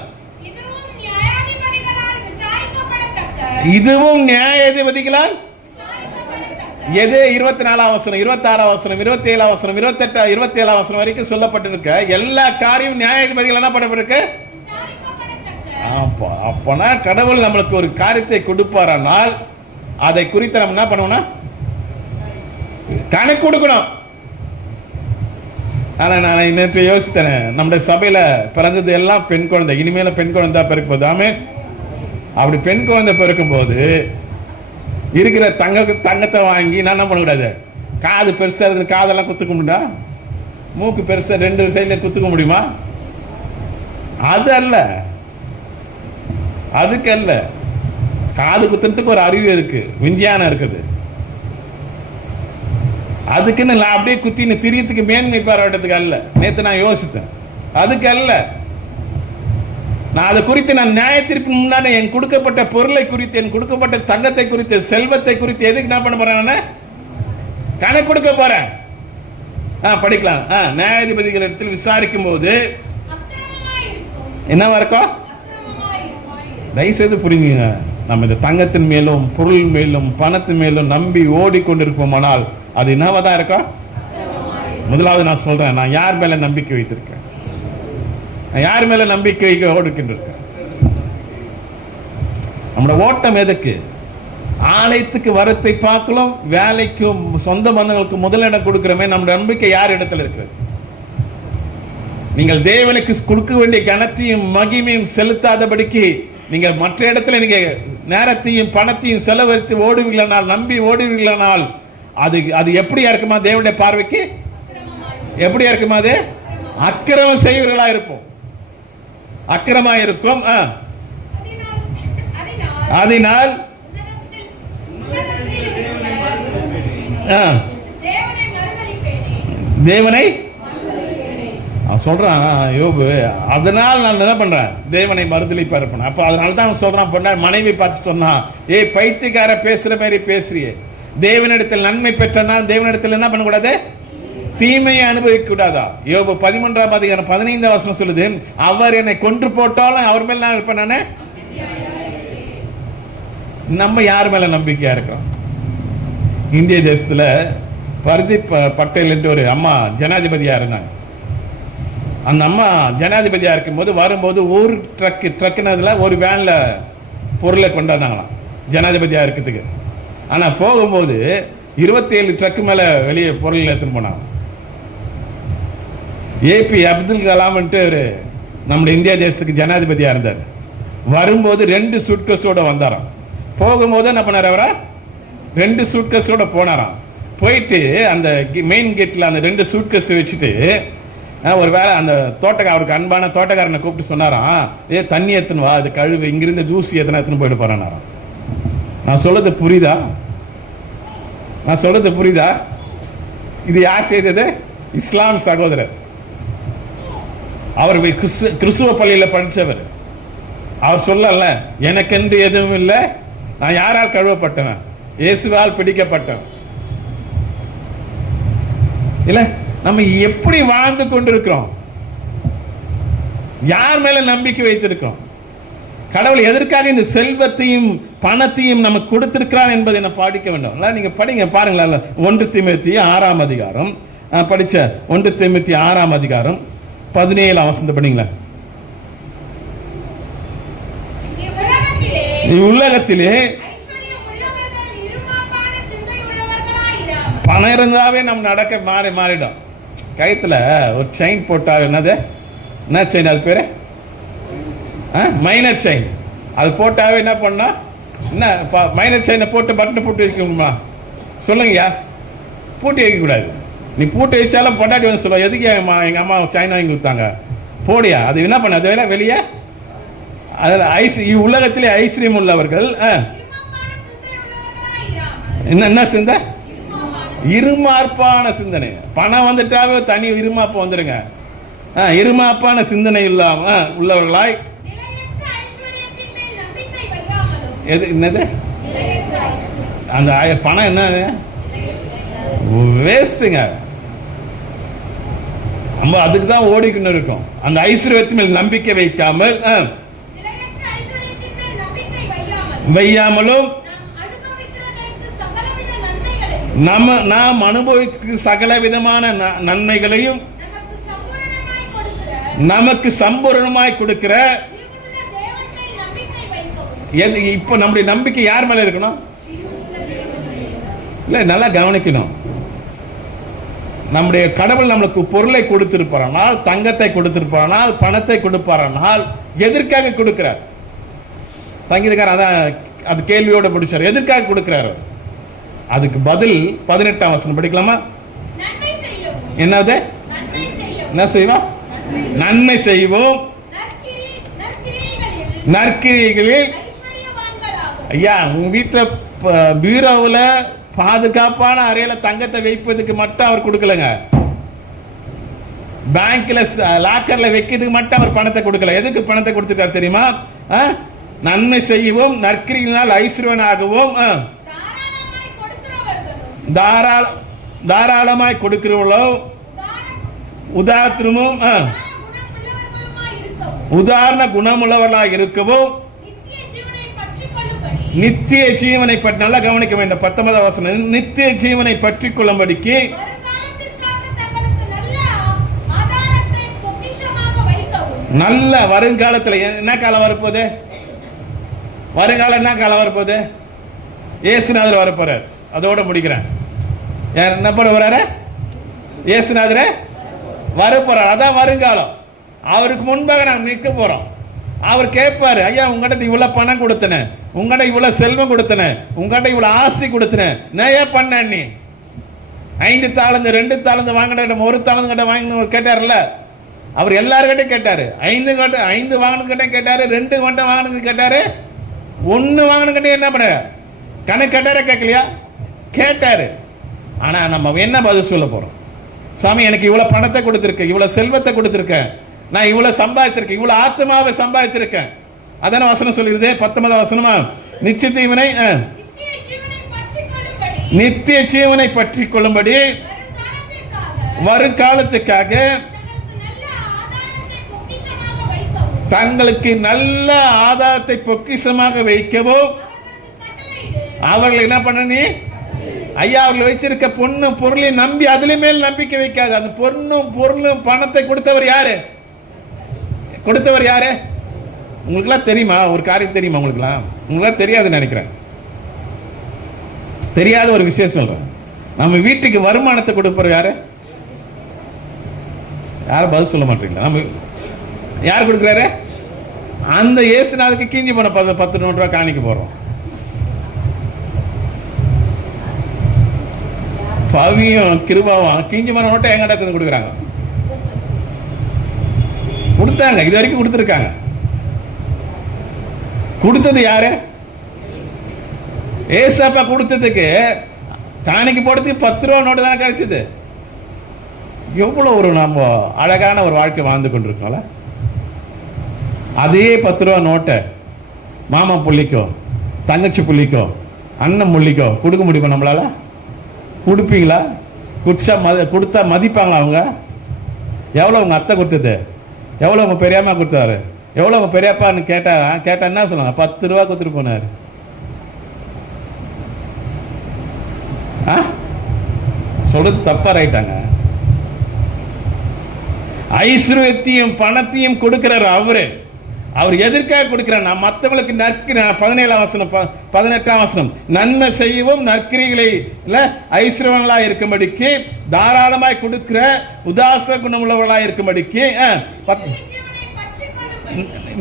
இதுவும் நியாயாதிபதிகளால் எது? 24 வசனம், 26 வசனம், 27 வசனம், 28, 27 வசனம் வரைக்கும் சொல்லப்பட்டிருக்க எல்லா காரியம் நியாயாதிபதிகள் என்ன பண்ணப்பட்டிருக்கு? அப்பனா கடவுள் நம்மளுக்கு ஒரு காரியத்தை கொடுப்பாரானால் அதை குறித்து நம்ம என்ன பண்ணுவோம்னா கணக்கு கொடுக்கணும். ஆனா நான் நேற்று யோசித்தேன், நம்முடைய சபையில பிறந்தது எல்லாம் பெண் குழந்தை, இனிமேல பெண் குழந்தை பிறக்க போகுது. ஆமென். அப்படி பெண் குழந்தை பிறக்கும் போது இருக்கிற தங்கத்தை வாங்கி நான் என்ன பண்ணக்கூடாது, காது பெருசா இருக்கிற காதெல்லாம் குத்துக்க முடியுமா, மூக்கு பெருசா 2 சைட்ல குத்துக்க முடியுமா? அது அல்ல, அதுக்கு அல்ல. காது குத்துறதுக்கு ஒரு அறிவு இருக்கு, விஞ்ஞானம் இருக்குது. அதுக்குன்னு நான் அப்படியே குத்தின்னு திரியத்துக்கு மேன்மை பாராட்டத்துக்கு அல்ல. நேற்று நான் யோசித்தேன், அதுக்கு அல்ல. நான் அதை குறித்து நான் நியாயத்திற்கு முன்னாடி என் கொடுக்கப்பட்ட பொருளை குறித்து, என் கொடுக்கப்பட்ட தங்கத்தை குறித்து, செல்வத்தை குறித்து எதுக்கு நான் பண்ண போறேன், கணக்கு கொடுக்க போறேன். படிக்கலாம். நியாயாதிபதிகள் இடத்தில் விசாரிக்கும் போது என்னவா இருக்கும்? தயவுசெய்து புரிஞ்சுங்க. நம்ம இந்த தங்கத்தின் மேலும் பொருள் மேலும் பணத்தின் மேலும் நம்பி ஓடிக்கொண்டிருப்போமானால் அது என்னவாதான் இருக்கும்? முதலாவது நான் சொல்றேன், நான் யார் மேல நம்பிக்கை வைத்திருக்கேன், யார் மேல நம்பிக்கை வைக்க ஓடிக்கின்றிருக்கேன்? நம்மளோட ஓட்டம் எதுக்கு? ஆலயத்துக்கு வரத்தை பார்க்கலாம், வேலைக்கும் சொந்த பந்தங்களுக்கு முதலிடம் கொடுக்கிறோமே, நம்முடைய நம்பிக்கை யார் இடத்துல இருக்கிறது? நீங்கள் தேவனுக்கு கொடுக்க வேண்டிய கனத்தையும் மகிமையும் செலுத்தாதபடிக்கு நீங்கள் மற்ற இடத்துல நீங்க நேரத்தையும் பணத்தையும் செலவழித்து ஓடுவீர்களானால், நம்பி ஓடுவீர்களானால் அது அது எப்படியா இருக்குமா? தேவனுடைய பார்வைக்கு எப்படியா இருக்குமா? அது அக்கிரமம் செய்வர்களா இருப்போம், அக்கிரமா இருக்கும். அதனால் தேவனை சொல்றான் யோபு, அதனால் நான் என்ன பண்றேன், தேவனை மறுதலிப்பா இருப்பேன். அப்ப அதனால தான் சொல்றான், பொண்ணா மனைவி பார்த்து சொன்னான், ஏய் பைத்தியக்கார பேசுற மாதிரி பேசுறியே, தேவனிடத்தில் நன்மை பெற்றனால் தேவனிடத்தில் என்ன பண்ணக்கூடாது, தீமையை அனுபவிக்க கூடாதா? யோபு 13ஆம் அதிகாரம் 15ஆம் வசனம் சொல்லுது, அவர் என்னை கொன்று போட்டாலும் அவர் மேல நான் இருப்பேன். நானே நம்ம யார் மேல நம்பிக்கையா இருக்கோம்? இந்திய தேசத்துல பர்தீப் பட்டேல் என்று ஒரு அம்மா ஜனாதிபதியா இருந்தாங்க. அந்த அம்மா ஜனாதிபதியா இருக்கும் போது வரும்போது ஒரு ட்ரக்குனதுல ஒரு வேன்ல பொருளை கொண்டாந்தாங்களாம் ஜனாதிபதியா இருக்கிறதுக்கு. ஆனா போகும்போது 27 ட்ரக்கு மேல வெளியே பொருள் எடுத்துன்னு போனாங்க. ஏபி அப்துல் கலாம் நம்முடைய இந்தியா தேசத்துக்கு ஜனாதிபதியா இருந்தார். வரும்போது 2 சூட்கேஸோட வந்தாராம். போகும்போது என்ன பண்ணார், அவரா 2 சூட்கேஸோட போனாராம். போயிட்டு அந்த மெயின் கேட்ல அந்த 2 சூட்கேஸ் வச்சுட்டு ஒரு வேளை அந்த அவருக்கு அன்பான தோட்டக்காரனை கூப்பிட்டு சொன்னாராம், தண்ணி எத்தனை வா, அது கழுவு, இங்கிருந்து ஜூசி எத்தனை போயிட்டு போறானாராம். நான் சொல்றது புரியுதா? நான் சொல்றது புரியுதா? இது யார் செய்தது? இஸ்லாம் சகோதரர். அவர் கிறிஸ்துவ பள்ளியில படிச்சவர். அவர் சொல்லல, எனக்கென்று எதுவும் இல்லை, நான் யாரால் கழுவப்பட்டவன், இயேசுவால் பிடிக்கப்பட்டவன். இல்ல, நம்ம எப்படி வாழ்ந்து கொண்டிருக்கிறோம்? யார் மேல நம்பிக்கை வைத்திருக்கிறோம்? கடவுள் எதற்காக இந்த செல்வத்தையும் பணத்தையும் நமக்கு கொடுத்திருக்கிறான் என்பதை நான் படிக்க வேண்டும். நீங்க படிங்க, பாருங்களா, 1 தீமோத்தேயு 6ஆம் அதிகாரம் படிச்ச 1 தீமோத்தேயு 6ஆம் அதிகாரம் 17ஆம் வசனம் படிங்களா. உலகத்திலே பணம் இருந்தாவே நம்ம நடக்க மாறிடும். கயித்துல ஒரு செயின் போட்டார், என்னது, என்ன செயின், அது பேரு மைனர் செயின். அது போட்டாவே என்ன பண்ணா, என்ன மைனர் செயினை போட்டு பட்டன் பூட்டி வைக்கணுமா? சொல்லுங்கய்யா, பூட்டி வைக்க கூடாது. நீ பூட்டி வச்சாலும் பொண்டாட்டி வந்து சொல்லுவா, எதுக்கு எங்க அம்மா செயின் வாங்கி கொடுத்தாங்க, போடியா. அது என்ன பண்ண, அது வெளியே அதில் உலகத்திலே ஐஸ்வர்யம் உள்ளவர்கள் என்ன சிந்த, இருமாப்பான சிந்தனை. பணம் வந்துட்டாவே தனி இருமாப்பு வந்துருங்க. இருமாப்பான சிந்தனை இல்லாம உள்ளவர்களாய், எது என்னது அந்த பணம் என்ன வேஸ்டுங்க. நம்ம அதுக்கு தான் ஓடிக்கணும் இருக்கும். அந்த ஐஸ்வர்யத்தின் மேல் நம்பிக்கை வைக்காமல் வையாமலும் நாம் அனுபவிக்க சகல விதமான நன்மைகளையும் நமக்கு சம்பூரணமாய் கொடுக்கிற, இப்ப நம்முடைய நம்பிக்கை யார் மேல இருக்கணும்? இல்ல, நல்லா கவனிக்கணும். நம்முடைய கடவுள் நம்மளுக்கு பொருளை கொடுத்திருப்பாரானால், தங்கத்தை கொடுத்திருப்பாரானால், பணத்தை கொடுப்பாரானால் எதற்காக கொடுக்கிறார்? சங்கீதக்காரன் அதான் அது கேள்வியோட பிடிச்சார். எதற்காக கொடுக்கிறாரு? அதுக்கு பதில் 18ஆம் வசனம் படிக்கலாமா? என்னது? என்ன செய்வோம்? நன்மை செய்வோம், நற்கிரிகளில். ஐயா, உங்க வீட்டுல பீரோவுல பாதுகாப்பான அறையில தங்கத்தை வைப்பதுக்கு மட்டும் அவர் கொடுக்கலங்க. பேங்க்ல லாக்கர்ல வைக்கிறதுக்கு மட்டும் அவர் பணத்தை கொடுக்கல. எதுக்கு பணத்தை கொடுத்திருக்காரு தெரியுமா? நன்மை செய்வோம், நற்கிரியினால் ஐஸ்வர்யனாகவும், தாராளமாய் கொடுக்கிறவர்களோ, உதாரணமும் உதாரண குணமுள்ளவர்களாக இருக்கவும், நித்திய ஜீவனை பற்றி நல்லா கவனிக்க வேண்டும். 19ஆம் வசனம், நித்திய ஜீவனை பற்றி கொள்ளும்படிக்கு நல்ல வருங்காலத்தில். என்ன காலம் வரப்போகுது? வருங்காலம் என்ன காலம் வரப்போகுது? இயேசுநாதர் வரப்போறார். அதோட முடிக்கிறேன். யார் என்ன பண்ண வர்றாரு? இயேசுநாதர் வரப்போறார். அதான் வருங்காலம். அவருக்கு முன்பாக நாங்கள் நிற்க போறோம். அவர் கேட்பாரு, ஐயா உங்ககிட்ட இவ்வளவு பணம் கொடுத்தன, உங்ககிட்ட இவ்வளவு செல்வம் கொடுத்தன, உங்ககிட்ட இவ்வளவு ஆசை கொடுத்தன, நான் ஏன் பண்ண? நீ 5 தாளந்து 2 தாளந்து வாங்கின 1 தாளந்து கிட்ட வாங்கின கேட்டார்ல, அவர் எல்லாருக்கிட்டையும் கேட்டாரு. 5 வாங்கினு கேட்டாரு, 2 வாங்கினு கேட்டாரு, 1 வாங்கினு என்ன பண்ண கணக்கு கேட்டார? கேட்கலையா? கேட்டாரு. ஆனா நம்ம என்ன பதில் சொல்ல போறோம்? சாமி, எனக்கு இவ்வளவு பணத்தை கொடுத்திருக்க, இவ்வளவு செல்வத்தை கொடுத்திருக்கேன், நான் இவ்வளவு சம்பாதிச்சிருக்கேன், இவ்வளவு ஆத்மாவை சம்பாதிச்சிருக்கேன். அதான வசனம் சொல்லிடுது. 19ஆம் வசனமா, நித்திய ஜீவனை நித்திய ஜீவனை பற்றி கொள்ளும்படி வருங்காலத்துக்காக தங்களுக்கு நல்ல ஆதாரத்தை பொக்கிஷமாக வைக்கவும் அவர்கள் என்ன பண்ண? நீ ஐயா, அவர்கள் வச்சிருக்க பொண்ணும் பொருளையும் நம்பி அதுல மேல் நம்பிக்கை வைக்காது. அந்த பொண்ணும் பொருளும் பணத்தை கொடுத்தவர் யாரு? கொடுத்தவர் யாரு? உங்களுக்குலாம் தெரியுமா? ஒரு காரியம் தெரியுமா உங்களுக்கு தெரியாதுன்னு நினைக்கிறேன். தெரியாத ஒரு விஷயம் சொல்றேன். நம்ம வீட்டுக்கு வருமானத்தை கொடுப்பவர் யாரு? யாரும் பதில் சொல்ல மாட்டீங்களா? நம்ம யார் கொடுக்குறாரு? அந்த இயேசுநாதருக்கு கீஞ்சி போன 10 நோட்டு காணிக்க போறோம். பவியும் கிருபாவும் கீஞ்சி போன நோட்டை எங்க இடத்துல கொடுக்குறாங்க? கொடுத்தாங்க, இது வரைக்கும் கொடுத்துருக்காங்க. கொடுத்தது யாரு? ஏசப்பா கொடுத்ததுக்கு காணிக்கு போடுறதுக்கு 10 ரூபா நோட்டு தானே கிடைச்சது. எவ்வளவு ஒரு நம்ம அழகான ஒரு வாழ்க்கை வாழ்ந்து கொண்டிருக்கோம்ல. அதே 10 ரூபா நோட்டை மாமா புள்ளிக்கோ, தங்கச்சி புள்ளிக்கோ, அண்ணன் புள்ளிக்கோ கொடுக்க முடியுமா நம்மளால? கொடுப்பீங்களா? கொடுத்தா மதிப்பாங்களா அவங்க? எவ்வளோ உங்க அத்தை கொடுத்தது? எவ்வளோ உங்க பெரியம்மா கொடுத்தாரு? எவ்வளோ உங்க பெரியப்பான்னு கேட்டா என்ன சொன்னாங்க? 10 ரூபா கொடுத்துட்டு போனாரு. சொல்றது தப்பா ரைட்டாங்க? ஐஸ்வர்யத்தையும் பணத்தையும் கொடுக்கிறார் அவரு. அவர் எதற்காக கொடுக்கிறார்? நான் மற்றவங்களுக்கு நற்கிரி 18ஆம் வசனம், நன்மை செய்யவும் நற்கிரிகளை ஐஸ்வர்யங்களா இருக்கும்படிக்கு தாராளமாய் கொடுக்கிற உதாச குணமுள்ளவர்களா இருக்கும்படிக்கு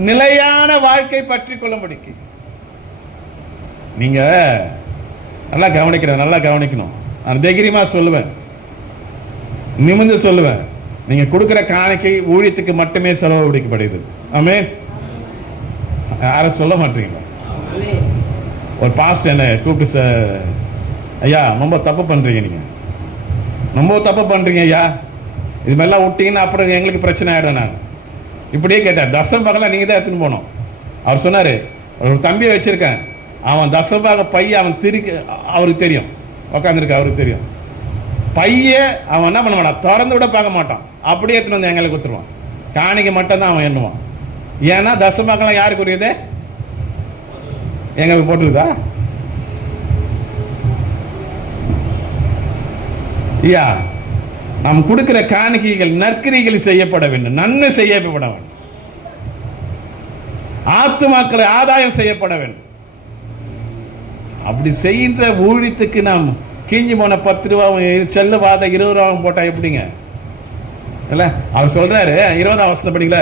நிலையான வாழ்க்கை பற்றி கொள்ளும்படிக்கு. நீங்க நல்லா கவனிக்கணும். நான் தைரியமா சொல்லுவேன், நிமிர்ந்து சொல்லுவேன். நீங்க கொடுக்கிற காணிக்கை ஊழியத்துக்கு மட்டுமே செலவு பிடிக்கப்படுகிறது. ஆமென். யாரும் சொல்ல மாட்டீங்க. ஒரு பாஸ்டர் என்ன கூப்பிட்டு, ஐயா ரொம்ப தப்பு பண்றீங்க, நீங்க ரொம்ப தப்பு பண்றீங்க ஐயா, இது மாதிரிலாம் விட்டீங்கன்னா அப்புறம் எங்களுக்கு பிரச்சனை ஆயிடும். நான் இப்படியே கேட்டேன். தசமபாகம் நீங்க தான் எடுத்துன்னு போனோம். அவர் சொன்னாரு, ஒரு தம்பியை வச்சிருக்கேன், அவன் தசமபாக பைய அவன் அவருக்கு தெரியும், உட்காந்துருக்க அவருக்கு தெரியும். பைய அவன் என்ன பண்ண மாட்டான், திறந்து விட பார்க்க மாட்டான், அப்படியே எடுத்துன்னு வந்து எங்களுக்கு கொடுத்துருவான். காணிக்க மட்டும் தான் அவன் எண்ணுவான். ஏன்னா தசமபாகம் யாருக்குரியது? எங்களுக்கு போட்டுருக்கா? ஐயா, நாம் கொடுக்கிற காணிக்கைகள் நற்கிரிகள் செய்யப்பட வேண்டும், நன்மை செய்யப்பட வேண்டும், ஆத்துமாக்களை ஆதாயம் செய்யப்பட வேண்டும். அப்படி செய்கின்ற ஊழியத்துக்கு நாம் கீஞ்சி போன 10 ரூபா செல்லுவாத 20 ரூபா போட்டா எப்படிங்க? இல்ல அவர் சொல்றாரு 20ஆம் வசனம் படிங்களா?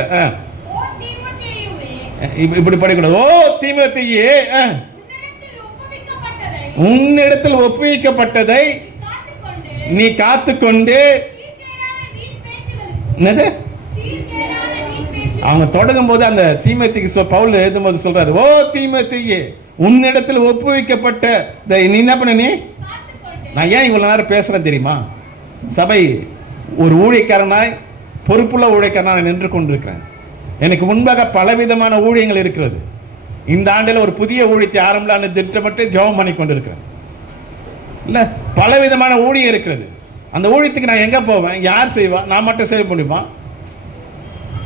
இப்படி படிக்கூடாது. ஓ தீமோத்தேயே, உன்னிடத்தில் ஒப்புவிக்கப்பட்டதை நீ காத்துக்கொண்டு. என்னது? அவங்க தொடங்கும் போது அந்த தீமோத்தேயுக்கு பவுல் எழுதும் போது சொல்றாரு, ஓ தீமோத்தேயே, உன்னிடத்தில் ஒப்புவிக்கப்பட்ட நீ என்ன பண்ண? நீ நான் ஏன் இவ்வளவு நேரம் பேசுறேன் தெரியுமா? சபை ஒரு ஊழியக்காரனாய், பொறுப்புள்ள ஊழியக்காரனாய் நின்று கொண்டிருக்கிறேன். எனக்கு முன்பாக பலவிதமான ஊழியங்கள் இருக்கிறது. இந்த ஆண்டில் ஒரு புதிய ஊழியத்தை ஆரம்பலான்னு திட்டமிட்டு ஜெபம் பண்ணி கொண்டிருக்கிறேன். இல்ல, பலவிதமான ஊழியம் இருக்கிறது. அந்த ஊழியத்துக்கு நான் எங்க போவேன்? யார் செய்வா? நான் மட்டும் செய்ய முடியுமா?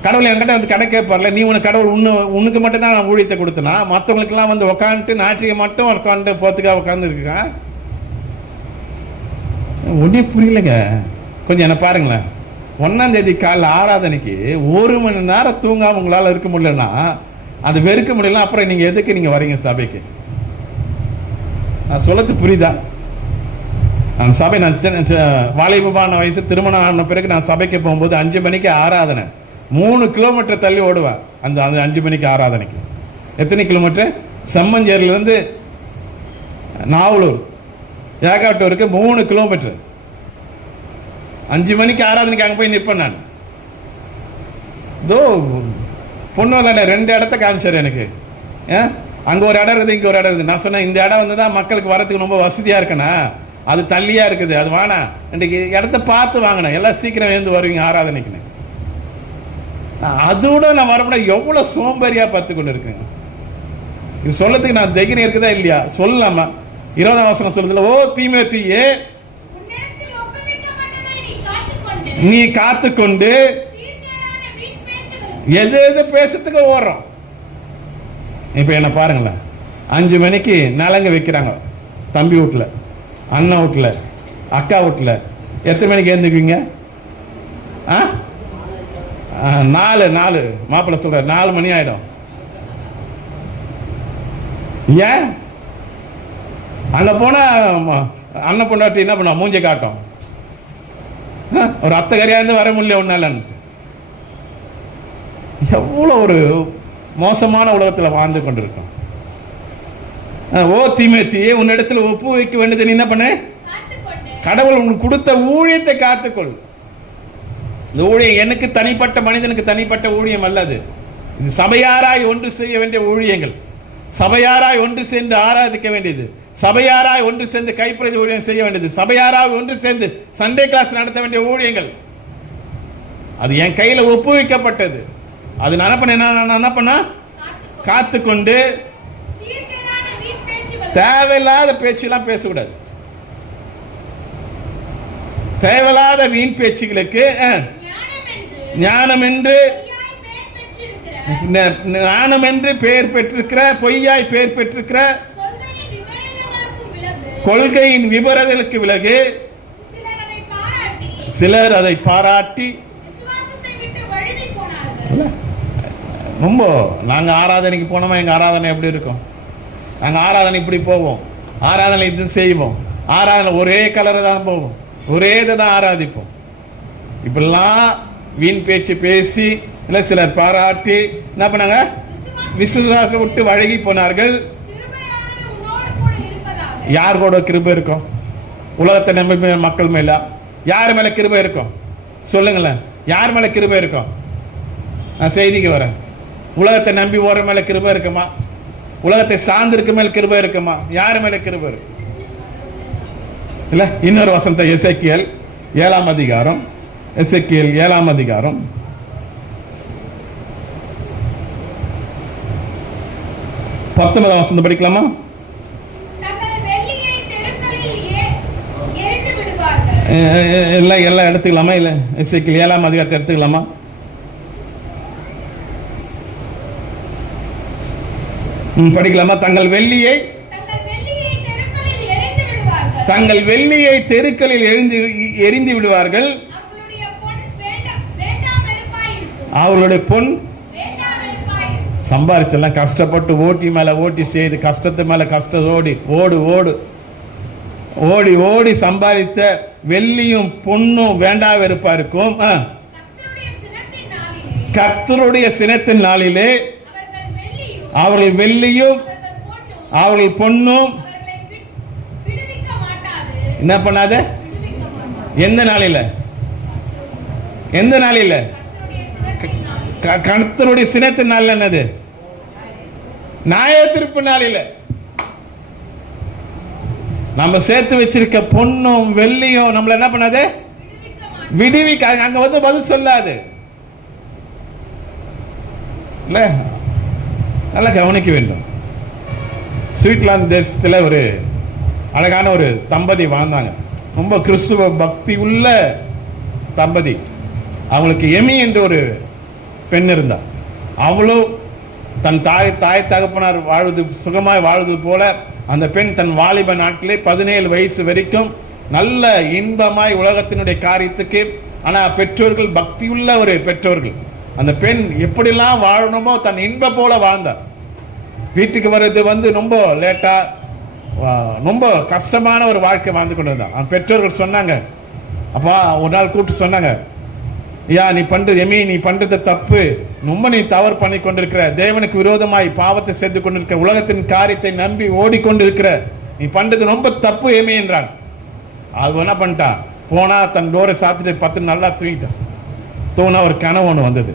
கடவுள் என்கிட்ட வந்து கடை கேட்பார்ல, நீ உனக்கு கடவுள் உனக்கு மட்டும் தான் நான் ஊழியத்தை கொடுத்தனா? மற்றவங்களுக்கு எல்லாம் வந்து உட்காந்துட்டு ஞாயிற்றுக்கு மட்டும் உட்காந்து போத்துக்காக உட்காந்து இருக்கிறேன். ஒன்னே புரியலங்க. கொஞ்சம் என்ன பாருங்களேன். 1ஆம் தேதி காலைல ஆராதனைக்கு 1 மணி நேரம் தூங்காம உங்களால இருக்க முடியலன்னா, அது வெறுக்க முடியல. அப்புறம் நீங்க எதுக்கு நீங்க வரீங்க சபைக்கு? நான் சொல்லது புரியுதா? நான் சபை, நான் வாலிபமான வயசு திருமணம் ஆன பிறகு நான் சபைக்கு போகும்போது 5 மணிக்கு ஆராதனை, 3 கிலோமீட்டர் தள்ளி ஓடுவேன். அந்த 5 மணிக்கு ஆராதனைக்கு எத்தனை கிலோமீட்டர்? செம்மஞ்சேரியில இருந்து நாவலூர் ஏகாட்டூருக்கு 3 கிலோமீட்டர். 5 மணிக்கு ஆராதனைக்கு அங்கே போய் நிற்பேன் நான். இதோ பொண்ணு 2 இடத்த காமிச்சார் எனக்கு. அங்கே ஒரு இடம் இருக்குது, இங்கே ஒரு இடம் இருக்குது. நான் சொன்னேன், இந்த இடம் வந்து தான் மக்களுக்கு வரத்துக்கு ரொம்ப வசதியாக இருக்குண்ணா, அது தள்ளியா இருக்குது, அது வானா இன்றைக்கு இடத்த பார்த்து வாங்கினேன். எல்லாம் சீக்கிரம் எழுந்து வருவீங்க ஆராதனைக்குன்னு. அதோட நான் வரப்பட எவ்வளவு சோம்பேறியா பார்த்து கொண்டு இருக்கேன். இது சொல்லத்துக்கு நான் தைரியம் இருக்குதா இல்லையா? சொல்லலாமா? 20ஆம் வசனம் சொல்லுதுல, ஓ தீமோத்தேயே, நீ காத்துக்கொண்டு. எது எது பேசுறதுக்கு ஓடுறோம். இப்ப என்ன பாருங்களேன், 5 மணிக்கு நலங்கு வைக்கிறாங்க தம்பி வீட்டுல, அண்ணன் வீட்டுல, அக்கா வீட்டுல. எத்தனை மணிக்கு எழுந்துக்குவீங்க? 4 மாப்பிள்ள சொல்ற 4 மணி ஆயிடும். ஏன்? அங்க போனா அண்ணன் பொண்டாட்டி என்ன பண்ண? மூஞ்சை காட்டும். ஒரு அத்தகரியா இருந்து வர முடியல ஒன்னால. எவ்வளவு ஒரு மோசமான உலகத்துல வாழ்ந்து கொண்டிருக்கோம். ஓ தீமோத்தேயே, உன்னிடத்துல ஒப்பு வைக்க வேண்டியது நீ என்ன பண்ண? கடவுள் உங்களுக்கு கொடுத்த ஊழியத்தை காத்துக்கொள். இந்த ஊழியம் எனக்கு தனிப்பட்ட மனிதனுக்கு தனிப்பட்ட ஊழியம் அல்லது. இது சபையாராய் ஒன்று செய்ய வேண்டிய ஊழியங்கள். சபையாராய் ஒன்று சேர்ந்து ஆராதிக்க வேண்டியது. சபையாராய் ஒன்று சேர்ந்து கைப்பிரதி ஊழியம் செய்ய வேண்டியது. சபையாராய் ஒன்று சேர்ந்து சண்டே கிளாஸ் நடத்த வேண்டிய ஊழியங்கள். அது என் கையில ஒப்புவிக்கப்பட்டது. அது நான் என்ன பண்ண? காத்துக்கொண்டு. தேவையில்லாத பேச்செல்லாம் பேசக்கூடாது. தேவையில்லாத வீண் பேச்சுகளுக்கு ஞானம் என்று பெயர் பெற்றிருக்கிற, பொய்யாய் பெயர் பெற்றிருக்கிற கொள்கையின் விபரங்களுக்கு விலகு. சிலர் அதை பாராட்டி ரொம்ப, நாங்க ஆராதனைக்கு போனோமா எங்க ஆராதனை எப்படி இருக்கும்? நாங்க ஆராதனை இப்படி போவோம், ஆராதனை இது செய்வோம், ஆராதனை ஒரே கலரை தான் போவோம், ஒரே இதை தான் ஆராதிப்போம். இப்பெல்லாம் வீண் பேச்சு பேசி இல்ல சிலர் பாராட்டி என்ன பண்ணாங்க? விசுவாசத்தை விட்டு வழங்கி போனார்கள். யார் கூட கிருபை இருக்கும்? உலகத்தை நம்பி மக்கள் மேல யார் மேல கிருபை இருக்கும்? சொல்லுங்களேன், யார் மேல கிருபை இருக்கும்? நான் செய்திக்கு வரேன். உலகத்தை நம்பி ஓர மேல கிருபை இருக்குமா? உலகத்தை சார்ந்து இருக்க மேல கிருபை இருக்குமா? யார் மேல கிருபை இருக்கு? இல்ல, இன்னொரு வசனத்தை எசேக்கியேல் 7ஆம் அதிகாரம், எசேக்கியேல் 7ஆம் அதிகாரம் 19ஆம் வசனம் படிக்கலாமா? எல்லாம் எடுத்துக்கலாமா? இல்ல எசேக்கியேல் 7ஆம் அதிகாரத்தை எடுத்துக்கலாமா? படிக்கலாமா? தங்கள் வெள்ளியை தெருக்களில் எரிந்து விடுவார்கள். அவர்களுடைய பொன் சம்பாரிச்செல்லாம் கஷ்டப்பட்டு ஓட்டி மேல ஓட்டி செய்து கஷ்டத்து மேல கஷ்டத்தோடி ஓடி சம்பாதித்த வெள்ளியும் பொன்னும் வேண்டாவிருப்பா இருக்கும். கர்த்தருடைய சினத்தின் நாளிலே அவர்கள் வெள்ளியும் அவர்கள் பொன்னும் என்ன பண்ணாத? எந்த நாளில? எந்த நாளில? கர்த்தருடைய சினத்தின் நாள். என்னது? நியாய தீர்ப்பு நாளில. நம்ம சேர்த்து வச்சிருக்க பொன்னும் வெள்ளியும் நம்மள என்ன பண்ணாது? விடுவிக்க. அங்க வந்து பதில் சொல்லாது. இல்ல, நல்லா கவனிக்க வேண்டும். ஸ்வீட்லாந்து தேசத்துல ஒரு அழகான ஒரு தம்பதி வாழ்ந்தாங்க. ரொம்ப கிறிஸ்துவ பக்தி உள்ள தம்பதி. அவங்களுக்கு எமி என்ற ஒரு பெண் இருந்தா. அவளும் தன் தாய் தகப்பனார் வாழ்வது சுகமாய் வாழ்வது போல அந்த பெண் தன் வாலிப நாட்டிலே 17 வயசு வரைக்கும் நல்ல இன்பமாய் உலகத்தினுடைய காரியத்துக்கு. ஆனா பெற்றோர்கள் பக்தியுள்ள ஒரு பெற்றோர்கள். அந்த பெண் எப்படிலாம் வாழணுமோ தன் இன்ப போல வாழ்ந்தார். வீட்டுக்கு வர்றது வந்து ரொம்ப லேட்டா, ரொம்ப கஷ்டமான ஒரு வாழ்க்கை வாழ்ந்து கொண்டு இருந்தான். அந்த பெற்றோர்கள் சொன்னாங்க, அப்பா ஒரு நாள் கூப்பிட்டு சொன்னாங்க, ஐயா நீ பண்றது எமி, நீ பண்றது தப்பு, ரொம்ப நீ தவறு பண்ணி கொண்டிருக்கிற, தேவனுக்கு விரோதமாய் பாவத்தை செய்து கொண்டிருக்கிற, உலகத்தின் காரியத்தை நம்பி ஓடிக்கொண்டிருக்கிற, நீ பண்றது ரொம்ப தப்பு எமி என்றான். அது என்ன பண்ணிட்டான், போனா தன் டோரை சாத்திட்டு 10 நல்லா தூங்கிட்டான். தூணா ஒரு கனவு ஒன்று வந்தது.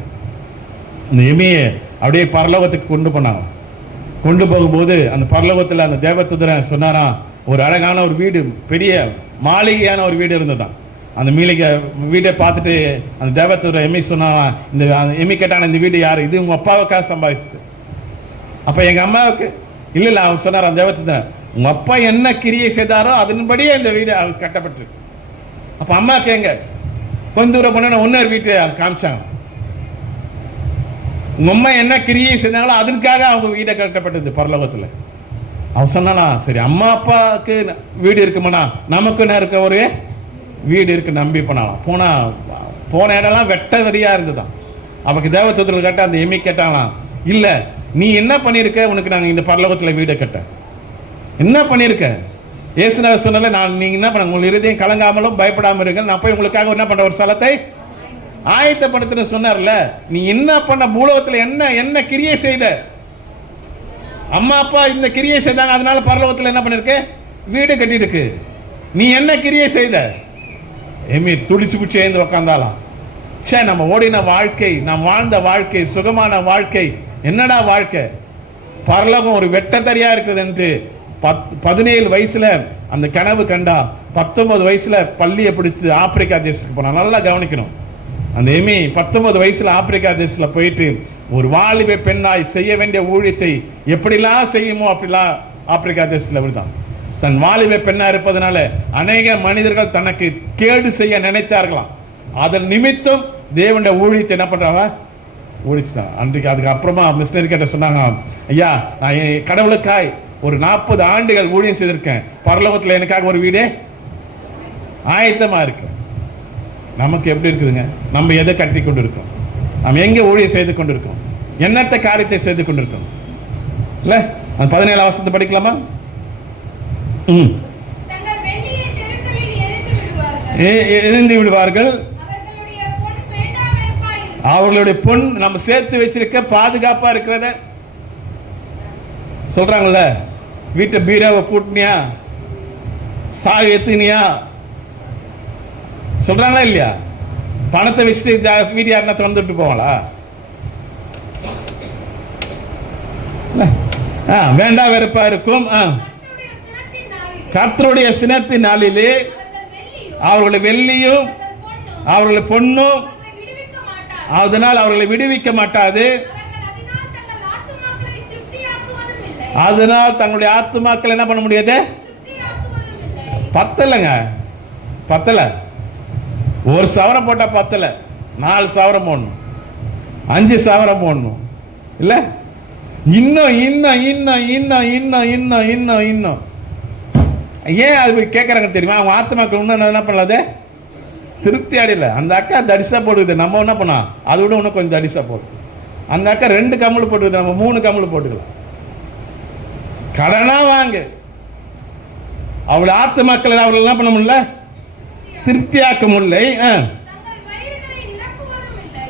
அந்த எமியை அப்படியே பரலோகத்துக்கு கொண்டு போனாங்க. கொண்டு போகும்போது அந்த பரலோகத்தில் அந்த தேவதூதன் சொன்னாராம், ஒரு அழகான ஒரு வீடு, பெரிய மாளிகையான ஒரு வீடு இருந்ததான். அந்த வீட்டை பார்த்துட்டு அந்த தேவதூதன் எமி சொன்னாராம், இந்த எமி கேட்டான இந்த வீடு யாரு? இது உங்க அப்பாவுக்காக சம்பாதிச்சது. அப்ப எங்க அம்மாவுக்கு இல்ல அவர் சொன்னார் அந்த தேவதூதன், உங்க அப்பா என்ன கிரியை செய்தாரோ அதன்படியே இந்த வீடு கட்டப்பட்டிருக்கு. அப்ப அம்மா கேங்க கொஞ்ச தூரம் போன இன்னொரு வீட்டை காமிச்சாங்க. உங்க அம்மா என்ன கிரியை செஞ்சாங்களோ அதற்காக அவங்க வீடை கட்டப்பட்டது பரலோகத்துல. அவன் சொன்னா சரி அம்மா அப்பாவுக்கு வீடு இருக்குமாண்ணா, நமக்குன்னு இருக்க ஒரு வீடு இருக்கு நம்பி போனாலாம். போன இடம்லாம் வெட்ட வரியா இருந்துதான். அவருக்கு தேவதூதர்கள் கேட்ட அந்த எமி கேட்டாங்களாம், இல்ல நீ என்ன பண்ணிருக்க, உனக்கு நாங்க இந்த பரலோகத்துல வீடை கட்ட என்ன பண்ணிருக்க? இயேசுநாதர் சொன்னால நீங்க என்ன பண்ண, உங்க இருதயம் கலங்காமலும் பயப்படாம இருங்க, நான் போய் உங்களுக்காக என்ன பண்ற ஒரு ஸ்தலத்தை ஆயத்தப்படுத்த சொன்னார்ல. நீ என்ன பண்ண, பூலோகத்துல என்ன கிரியை செய்த? அம்மா அப்பா இந்த கிரியை செய்தாங்க, அதனால பரலோகத்துல என்ன பண்ணிருக்கு, வீடு கட்டி இருக்கு. நீ என்ன கிரியை செய்த? எமி துடிச்சு பிடிச்சி எழுந்து உக்காந்தாலாம். சே, நம்ம ஓடின வாழ்க்கை, நாம் வாழ்ந்த வாழ்க்கை, சுகமான வாழ்க்கை, என்னடா வாழ்க்கை, பரலோகம் ஒரு வெட்டத்தறியா இருக்குது என்று 17 வயசுல அந்த கனவு கண்டா. 19 வயசுல பள்ளியை பிடிச்சு ஆப்பிரிக்கா தேசத்துக்கு போனா. நல்லா கவனிக்கணும், அந்த எமி 19 வயசுல ஆப்பிரிக்கா தேசத்துல போயிட்டு ஒரு வாலிப பெண்ணாய் செய்ய வேண்டிய ஊழியத்தை எப்படிலாம் செய்யுமோ அப்படிலாம் ஆப்பிரிக்கா தேசத்துல விழுந்தான். தன் வாலிப பெண்ணா இருப்பதனால அநேக மனிதர்கள் தனக்கு கேடு செய்ய நினைத்தார்களாம். அதன் நிமித்தம் தேவனுடைய ஊழியத்தை என்ன பண்றாங்க, ஊழிச்சுதான். அன்றைக்கு அதுக்கு அப்புறமா மிஸ்டரி கிட்ட சொன்னாங்க, ஐயா நான் கடவுளுக்காய் ஒரு 40 ஆண்டுகள் ஊழியம் செய்திருக்கேன், பரலோகத்துல எனக்காக ஒரு வீடு ஆயத்தமா இருக்கு. நமக்கு எப்படி இருக்குதுங்க, நம்ம எதை கட்டி கொண்டு இருக்கோம், நம்ம எங்க ஊழியம் செய்து கொண்டிருக்கோம், என்னத்த காரியத்தை செய்து கொண்டிருக்கோம் இல்ல? அந்த 17 வசனத்தை படிக்கலாமா? எரிந்து விடுவார்கள், அவர்களுடைய பொன் நம்ம சேர்த்து வச்சிருக்க பாதுகாப்பா இருக்கிறத சொல்றாங்கல்ல. வீட்டை பீராவை பூட்டினியா, சாவி எத்துனியா சொல்றாங்களா இல்லையா? பணத்தை வச்சுட்டு வீடு யாருன்னா திறந்துட்டு போவாங்களா? வேண்டா வெறுப்பா இருக்கும். கர்த்தருடைய சினத்தின் நாளிலே அவர்களுடைய வெள்ளியும் அவர்களுடைய பொன்னும் அதனால் அவர்களை விடுவிக்க மாட்டாது. அதனால் தங்களுடைய ஆத்துமாக்கள் என்ன பண்ண முடியாது, பத்தலைங்க, பத்தல. ஒரு சவரம் போட்டா பத்தல, 4 சவரம் போடணும், 5 சவரம் போடணும் இல்ல? இன்னும் இன்னும் இன்னும் இன்னும் இன்னும் இன்னும் இன்னும் இன்னும் ஏன் அது கேட்கறாங்க தெரியுமா? அவங்க ஆத்துமாக்கள் இன்னும் என்ன பண்ணலாது, திருப்தி அடையல. அந்த அக்கா தடிசா போடுது, நம்ம என்ன பண்ணா அதை விட இன்னும் கொஞ்சம் தடிசா போடும். அந்த அக்கா 2 கம்மல் போட்டுக்குது, நம்ம 3 கம்மல் போட்டுக்கலாம். கடனா வாங்க, அவள் ஆத்து மக்கள் அவர்கள் என்ன பண்ண முடியல, திருப்தியாக்க முடியல.